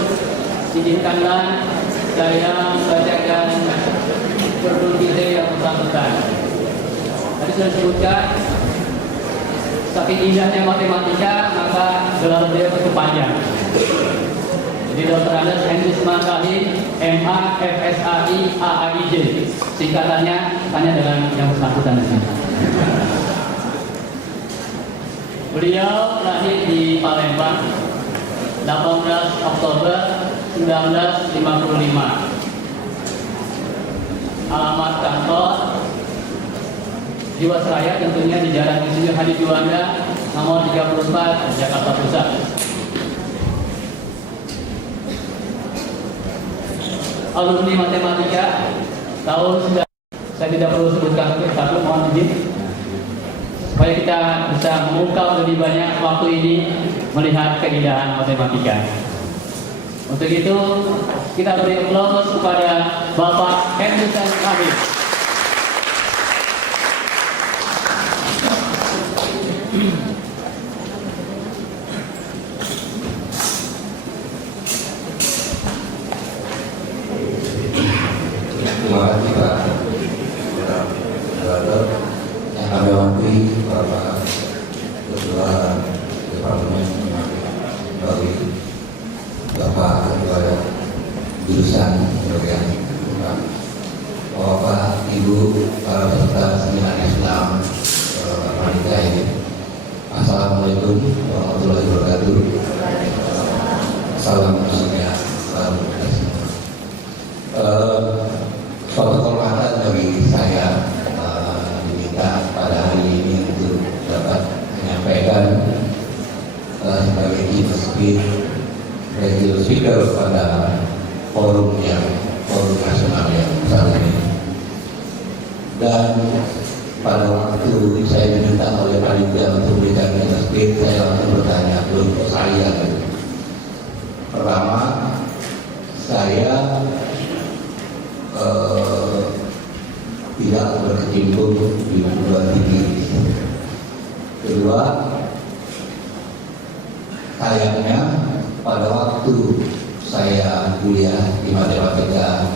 izinkanlah saya membacakan berbagai yang bersangkutan. Tadi sudah disebutkan, saking indahnya matematika, maka gelar beliau cukup panjang. Jadi Dr. Andes Henry Rahim, MA, FSAI, AAIJ. Singkatannya hanya dengan yang bersangkutan. Beliau lahir di Palembang 18 Oktober 1955. Alamat kantor Jiwasraya tentunya di Jalan Insinyur Hadi Juanda nomor 34 Jakarta Pusat. Alumni matematika tahun saya tidak perlu sebutkan satu, mohon izin supaya kita bisa mengungkap lebih banyak waktu ini melihat keindahan matematika. Untuk itu kita beri aplaus kepada Bapak Henry Rahim. Terima kasih Pak Moderator yang kami hormati Bapak Ketua Departemen dari Bapak Ketua Jurusan Bagian Bapak Ibu para peserta seminar Islam Matematika ini. Assalamualaikum warahmatullahi wabarakatuh. Salam sejahtera. Suatu kehormatan bagi saya diminta pada hari ini untuk dapat menyampaikan sebagai key speaker pada forum nasional yang besar ini. Dan pada waktu saya diminta oleh panitia untuk memberikan speech, saya langsung bertanya untuk saya. Pertama, saya tidak berkecimpung di perguruan tinggi. Kedua, sayangnya pada waktu saya kuliah di matematika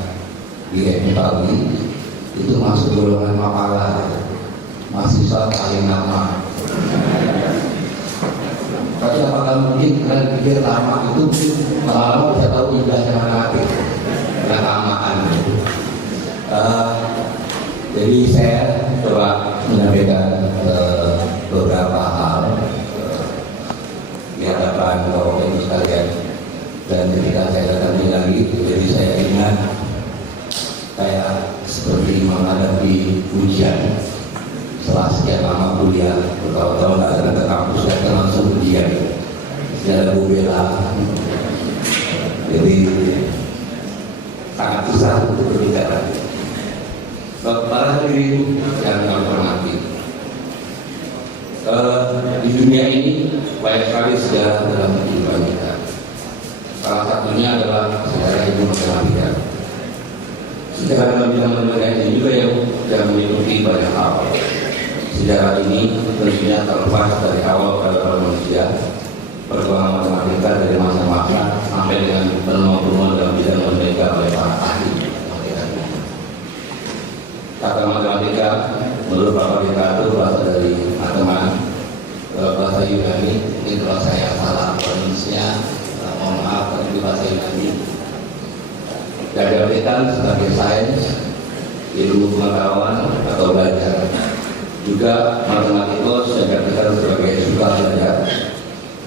di FMI Pauli itu masuk golongan mapala, mahasiswa paling lama. Tapi apakah mungkin kalian pikir lama itu lama bisa tahu indahnya matematik? Kelamaan. Jadi saya coba menyampaikan beberapa hal di hadapan Bapak Ibu sekalian. Dan ketika saya datang lagi, jadi saya ingat saya seperti menghadapi ujian. Setelah sekian lama kuliah, bertahun-tahun nggak ada ke kampus, saya langsung ujian. Tidak ada Bu Bella. Jadi sangat susah untuk berbicara. Para hadirin yang kami hormati, di dunia ini banyak sekali sejarah dalam kehidupan kita. Salah satunya adalah sejarah ilmu matematika. Sejarah dalam bidang matematika ini juga yang mengikuti banyak hal. Sejarah ini tentunya terlepas dari awal pada manusia, perkembangan matematika dari masa-masa sampai dengan penemuan dalam bidang matematika oleh para ahli. Kata matematika menurut Bapak literatur berasal dari mateman, bahasa Yunani. Ini kalau saya salah pronunciasinya, mohon maaf, tapi bahasa Yunani. Dan diartikan sebagai sains, ilmu pengetahuan atau belajar. Juga matematikus yang diartikan sebagai suka belajar.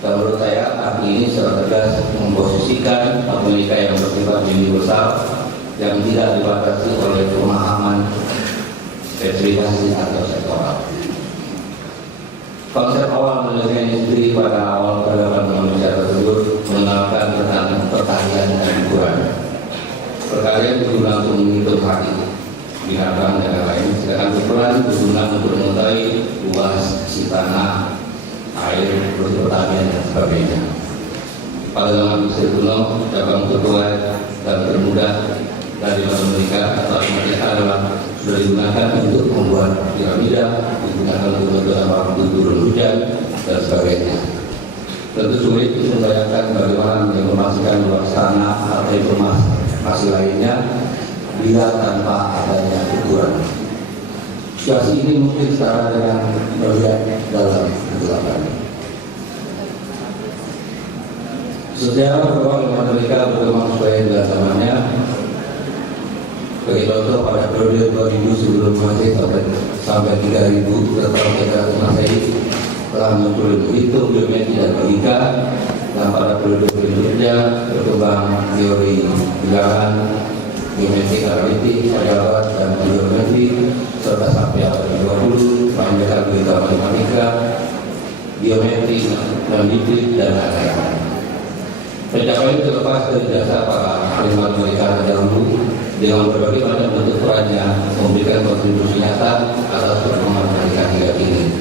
Dan menurut saya arti ini secara tegas memposisikan matematika yang bersifat universal yang tidak dibatasi oleh pemahaman spesifikasi atau sektoral. Konsep awal penelitian istri pada awal peradaban manusia tersebut mengenalkan tentang pertanian dan hiburan. Pertanian berguna untuk menghitung hari, binatang dan lain-lain, sedangkan hiburan berguna untuk mengetahui luas isi tanah, air, produk pertanian dan sebagainya. Pada zaman Mesir kuno, cabang tertua dan termudah dari matematika atau matematika adalah sudah digunakan untuk membuat piramida, digunakan untuk menentukan waktu turun hujan dan sebagainya. Tentu sulit untuk membayangkan bagaimana menginformasikan luas tanah atau informasi lainnya bila tanpa adanya ukuran. Situasi ini mungkin setara dengan melihat dalam kegelapan. Sejarah perkembangan matematika berkembang sesuai dengan zamannya. Bagi contoh, pada periode 2000 sebelum Masehi sampai 3000 setelah Masehi telah muncul hitung geometri dan logika, dan pada periode berikutnya berkembang teori bilangan, geometri analitik, aljabar dan geometri, serta sampai abad ke-20 mengajarkan berita matematika, geometri, analitik dan lain-lain. Pencapaian terlepas dari jasa para ahli matematika terdahulu dengan berbagai macam bentuk perannya memberikan kontribusi nyata atas perkembangan matematika hingga kini,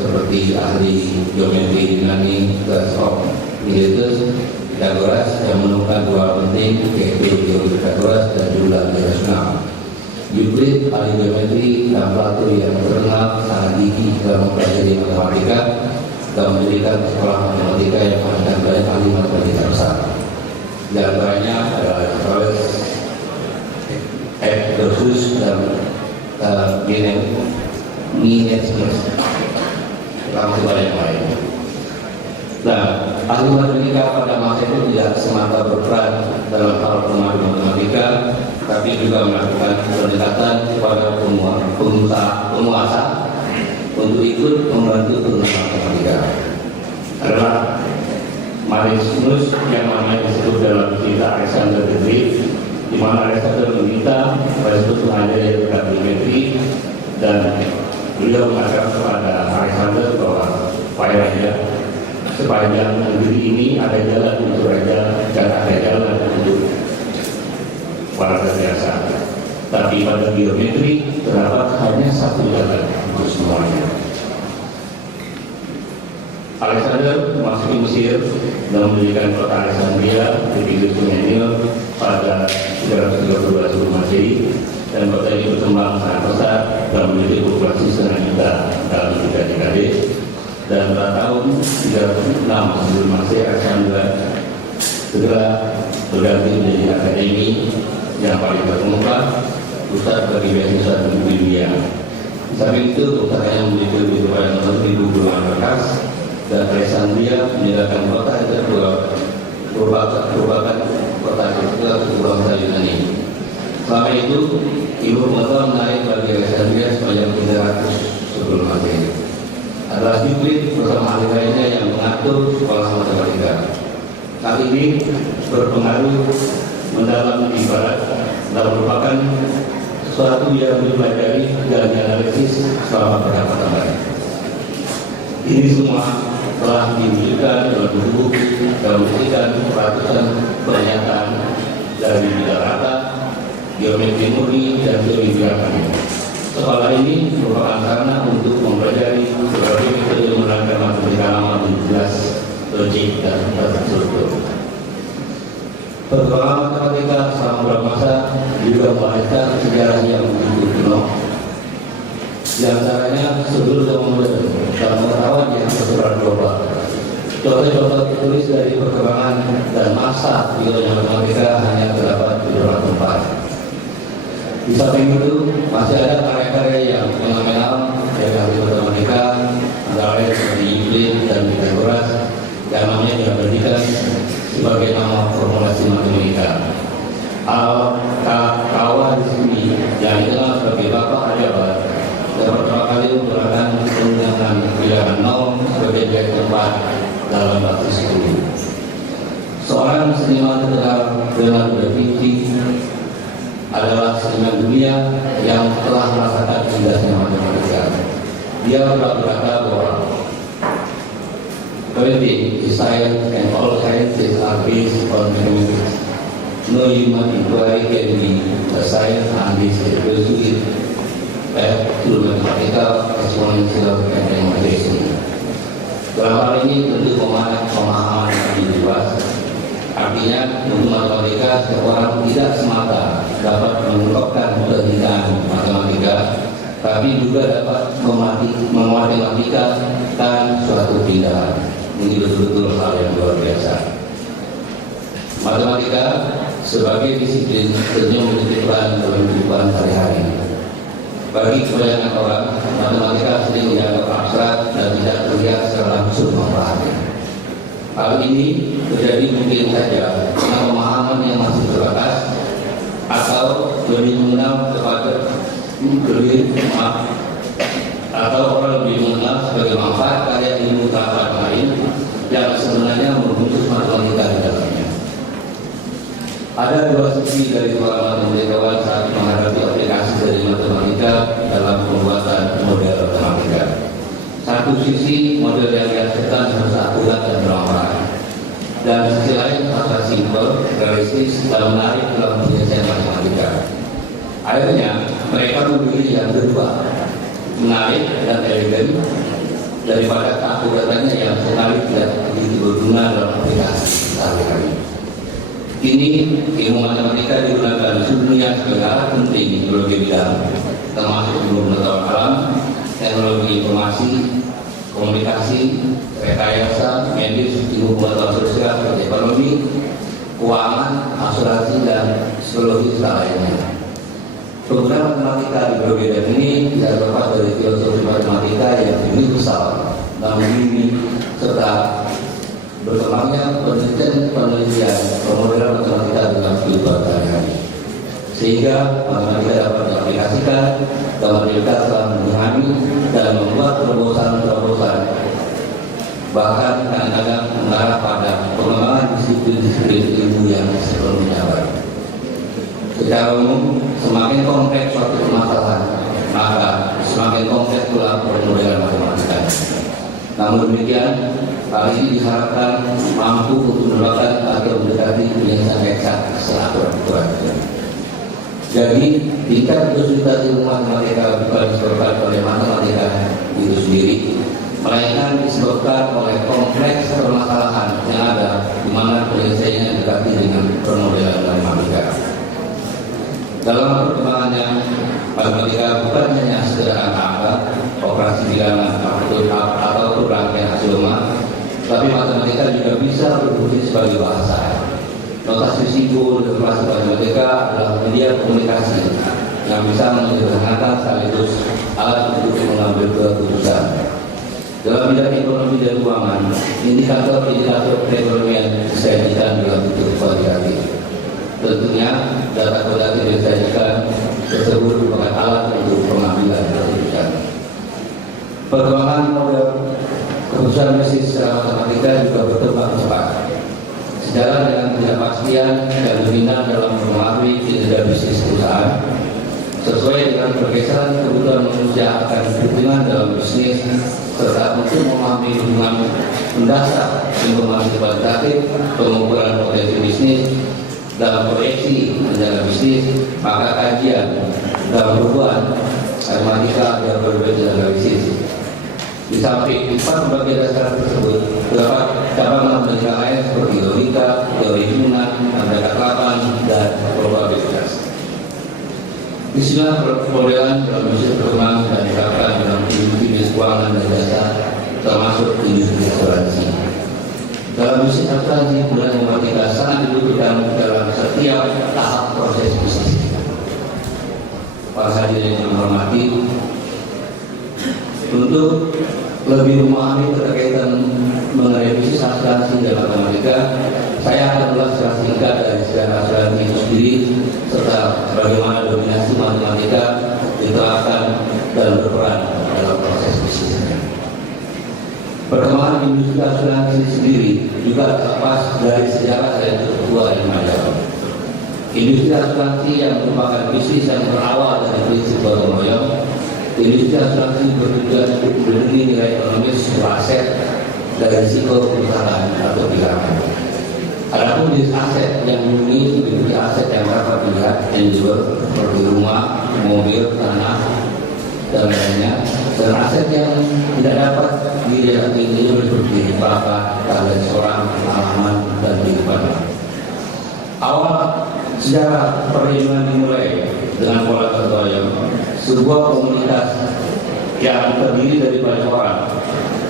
seperti ahli geometri Yunani Pythagoras yang menemukan dua penting, yaitu teori Pythagoras dan jumlah irasional. Euclid, ahli geometri, dan Plato yang terkenal sangat gigih dalam mempelajari matematika dan mendirikan sekolah matematika yang menghasilkan banyak ahli matematika besar. Di antaranya adalah Charles Versus dan Minesmus, termasuk banyak lain. Nah, ahli matematika pada masa itu tidak semata berperan dalam hal pengadu matematika, tapi juga melakukan pendekatan kepada penguasa untuk ikut membantu pengembangan matematika. Adalah Maximus yang namanya disebut dalam cerita Alexander the Great, di mana Alexander meminta Maximus mengajari tentang geometri, dan beliau mengatakan kepada Alexander bahwa payahnya sepanjang negeri ini ada jalan untuk raja dan ada jalan untuk warga biasa. Tapi pada geometri terdapat hanya satu jalan untuk semuanya. Alexander memasuki Mesir dan mendirikan kota Alexandria di pinggir Sungai Nil pada 332 sebelum Masehi, dan kota ini berkembang sangat besar dan memiliki populasi setengah juta dalam 3 dekade. Dan pada tahun 306 sebelum Masehi, Alexandria segera berganti menjadi akademi yang paling terkemuka, pusat bagi beasiswa di dunia. Di samping itu, kotanya memiliki lebih banyak 1.000 gulungan berkas, dan Alexandria menjadikan kota itu merupakan kota ketiga berbangsa Yunani. Selama itu, ibu kota menarik bagi Alexandria sepanjang 300 sebelum Masehi. Adalah Euclid bersama ahli lainnya yang mengatur sekolah matematika. Hal ini berpengaruh mendalam di barat dan merupakan sesuatu yang dipelajari dan dianalisis selama beberapa tahun. Ini semua telah diwujudkan dalam buku dan memberikan ratusan pernyataan dari bidang rata, geometri murni, dan teori gerakan. Sekolah ini merupakan sarana untuk mempelajari berbagai metode menerangkan matematika lama dengan jelas, logik, dan terstruktur. Perkembangan matematika selama beberapa masa juga melahirkan sejarah yang begitu kuno. Di antaranya sebelum zaman modern dan pengetahuan yang tersebar global. Contoh-contoh tertulis dari perkembangan dan masa di dunia matematika hanya terdapat di beberapa tempat. Di samping itu masih ada karya-karya yang fenomenal dari ahli matematika, antara lain seperti Euclid dan Pythagoras, yang namanya diabadikan sebagai nama formulasi matematika. Al-Kawa di sini yang dikenal sebagai Bapak Aljabar dan pertama kali menggunakan penggunaan bilangan nol sebagai objek tempat dalam batu 10. Seorang seniman terkenal Leonardo da Vinci adalah seniman dunia yang telah merasakan indahnya matematika. Dia pernah berkata bahwa 20, the science and all sciences are based on mathematics. No human inquiry can be a science unless it pursues through mathematical, exponential, and demonstration. Dalam hal ini tentu pemahaman yang lebih luas. Artinya, untuk matematika, seorang tidak semata dapat mengungkapkan keindahan matematika, tapi juga dapat mematematika suatu keindahan. Ini betul-betul hal yang luar biasa. Matematika sebagai disiplin tentu memiliki peran dalam kehidupan sehari-hari. Bagi kebanyakan orang, matematika sering dianggap abstrak dan tidak terlihat secara langsung manfaatnya. Hal ini terjadi mungkin saja karena pemahaman yang masih terbatas atau lebih mengenal orang lebih mengenal sebagai manfaat karya ilmu tahapan lain yang sebenarnya merumus matematika di dalamnya. Ada dua sisi dari seorang matematikawan saat menghadapi aplikasi dari matematika dalam pembuatan model matematika. Satu sisi model yang dihasilkan harus akurat dan bermanfaat, dan sisi lain harus simpel, realistis, dan menarik dalam penyelesaian matematika. Akhirnya mereka memilih yang kedua, menarik dan elegan, daripada keakuratannya yang sekali tidak begitu berguna dalam aplikasi sehari-hari. Kini ilmu matematika digunakan di dunia sebagai alat penting di berbagai bidang, termasuk ilmu pengetahuan alam, teknologi informasi, komunikasi, rekayasa, medis, ilmu pengetahuan sosial seperti ekonomi, keuangan, asuransi, dan psikologi lainnya. Penggunaan matematika di berbagai bidang ini tidak terlepas dari filosofi matematika yang universal, namun ini serta berkembangnya penelitian pemodelan matematika dalam kehidupan sehari-hari, sehingga matematika dapat diaplikasikan dalam mereka telah memahami dan membuat terobosan-terobosan, bahkan kadang-kadang mengarah pada pengembangan disiplin-disiplin ilmu yang sebelumnya baru. Secara umum, semakin kompleks suatu permasalahan, maka semakin kompleks pula pemodelan matematika. Namun demikian, hal ini diharapkan mampu untuk menerapkan atau mendekati penyelesaian eksak seakurat-akurat. Jadi, tingkat kesulitan ilmu matematika bukan disebabkan oleh matematika itu sendiri, melainkan disebabkan oleh kompleks permasalahan yang ada, di mana penyelesaiannya didekati dengan pemodelan matematika. Dalam perkembangannya, matematika bukan hanya sekedar angka, operasi bilangan atau rangkaian aksioma, tapi matematika juga bisa berfungsi sebagai bahasa. Notasi simbol dan operasi matematika adalah media komunikasi yang bisa menyederhanakan sekaligus alat untuk mengambil keputusan. Dalam bidang ekonomi dan keuangan, indikator-indikator perekonomian disajikan dalam bentuk kuantitatif. Tentunya data kuantitatif yang disajikan tersebut merupakan alat untuk pengambilan keputusan. Perkembangan model keputusan bisnis secara matematika juga berkembang cepat. Sejalan dengan ketidakpastian dan dominan dalam mempengaruhi kinerja bisnis perusahaan, sesuai dengan pergeseran kebutuhan manusia akan kepentingan dalam bisnis, serta untuk memahami hubungan mendasar informasi kuantitatif, pengukuran potensi bisnis, dalam proyeksi rencana bisnis, maka kajian dalam perubahan matematika dan berbeda analisis. Di samping 4 berbagai dasar tersebut, terdapat cabang matematika lain seperti logika, teori hubungan, tanda kelapan, dan probabilitas. Istilah pemodelan dalam bisnis berkembang dan diterapkan dalam industri bisnis keuangan dan jasa, termasuk industri asuransi. Dalam bisnis asuransi, penggunaan matematika sangat dibutuhkan dalam setiap tahap proses bisnis. Para hadirin yang hormati, untuk lebih memahami keterkaitan mengenai bisnis asuransi dan matematika, saya akan ulas secara singkat dari sejarah asuransi itu sendiri, serta bagaimana dominasi matematika diterapkan dan berperan dalam proses bisnisnya. Perkembangan industri asuransi sendiri juga terlepas dari sejarah yang cukup tua dan panjang. Industri asuransi yang merupakan bisnis yang berawal dari prinsip gotong royong, industri asuransi bertujuan untuk melindungi nilai ekonomis sebuah aset dari risiko perusahaan atau kehilangan. Adapun jenis aset yang ini memiliki aset yang dapat dilihat tangible seperti rumah, mobil, tanah, dan lainnya, dan aset yang tidak dapat dilihat tangible seperti bakat, talent seorang, pengalaman, dan kehidupan. Awal sejarah perlindungan dimulai dengan pola gotong royong, sebuah komunitas yang terdiri dari banyak orang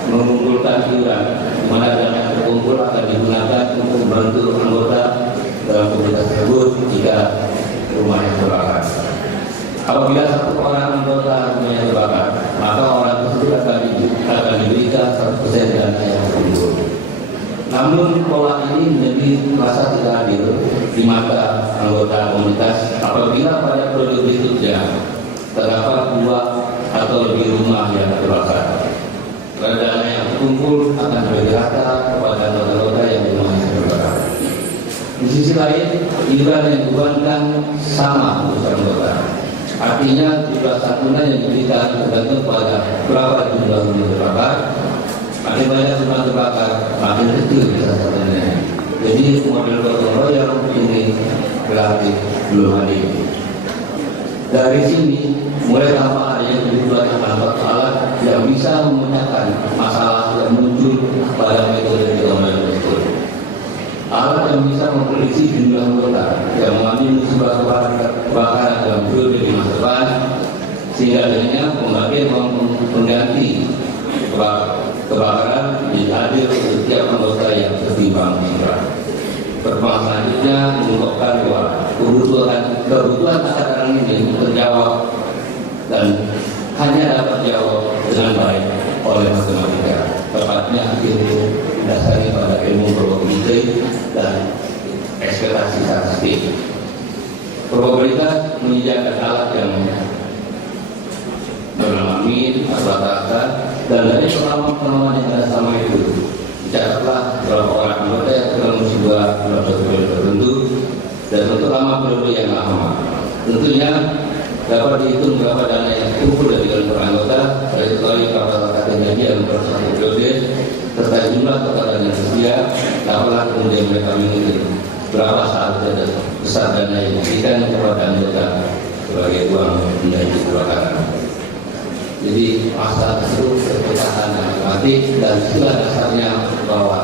mengumpulkan iuran, di mana dana yang terkumpul akan digunakan untuk membantu anggota dalam komunitas tersebut jika rumahnya terbakar. Apabila satu orang anggota rumahnya terbakar, maka orang tersebut akan diberikan 100% dana yang terkumpul. Namun pola ini menjadi merasa tidak adil di mata anggota komunitas apabila pada periode berikutnya terdapat 2 atau lebih rumah yang terbakar. Dana yang terkumpul akan diberi rata kepada anggota-anggota yang rumahnya terbakar. Di sisi lain, iuran yang dibebankan sama untuk anggota. Artinya jumlah santunan yang diberikan tergantung pada berapa jumlah rumah terbakar. Makin banyak rumah terbakar, makin kecil bisa santunannya. Jadi model gotong royong ini relatif belum hadir. Dari sini mulai tampak adanya kebutuhan alat yang bisa memecahkan masalah yang muncul pada metode gotong royong tersebut. Alat yang bisa memprediksi jumlah anggota yang mengalami musibah kebakaran dalam periode di masa depan, sehingga adanya pembagian pengganti kebakaran dihadir setiap anggota yang setimbang jumlah. Perkembangan selanjutnya mengungkapkan bahwa kebutuhan sekarang ini terjawab dan hanya dapat jawab dengan baik oleh matematika, tepatnya ilmu dasarnya pada ilmu probabilitas dan ekspektasi statistik. Probabilitas menyediakan alat yang mengalami rata-rata dan dari pengalaman yang ada sama itu dicatatlah berapa orang anggota yang terkena musibah dalam satu periode tertentu dan untuk lama periode yang lama. Tentunya dapat dihitung berapa dana yang terkumpul dari per anggota, dari total berapa janji dalam satu periode, serta jumlah total dana yang tersedia. Dapatlah kemudian mereka menghitung berapa seharusnya besar dana yang diberikan kepada anggota sebagai uang menjadi kebakaran. Jadi masalah tersebut berkaitan dengan matematik dan istilah dasarnya bahwa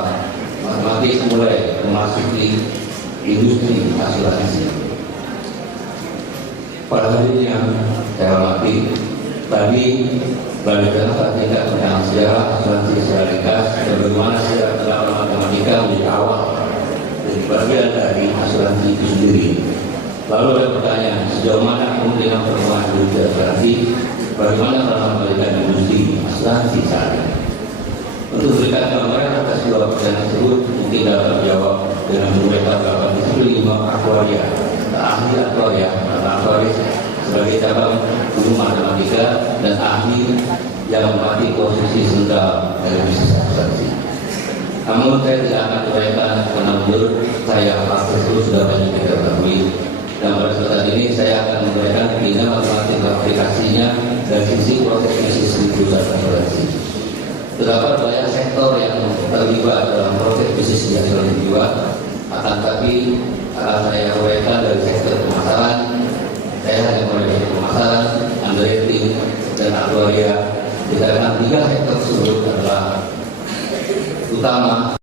matematik mulai memasuki industri asuransi. Pada hari ini yang saya hormati, tadi bagaimana tingkat tentang sejarah asuransi secara ringkas dan bagaimana sejarah tentang matematika menjadi awal dan bagian dari asuransi itu sendiri. Lalu ada pertanyaan, sejauh mana kemungkinan perkembangan industri asuransi? Bagaimana dalam memberikan industri asuransi saat ini? Untuk memberikan gambaran atas 2 pertanyaan tersebut, mungkin dapat menjawab dengan menggunakan beberapa disiplin 5 aktuaria, ahli aktuaria atau aktuaris sebagai cabang ilmu matematika dan ahli yang menempati posisi sentral dari bisnis asuransi. Namun saya tidak akan uraikan karena menurut saya hal tersebut sudah banyak kita ketahui. Dan pada saat ini saya akan memberikan bagaimana matematika aplikasinya dari sisi proses bisnis di perusahaan asuransi. Terdapat banyak sektor yang terlibat dalam proses bisnis di asuransi jiwa, akan tapi saya uraikan dari sektor pemasaran, saya hanya uraikan pemasaran, underwriting, dan aktuaria. Dikarenakan 3 sektor tersebut adalah utama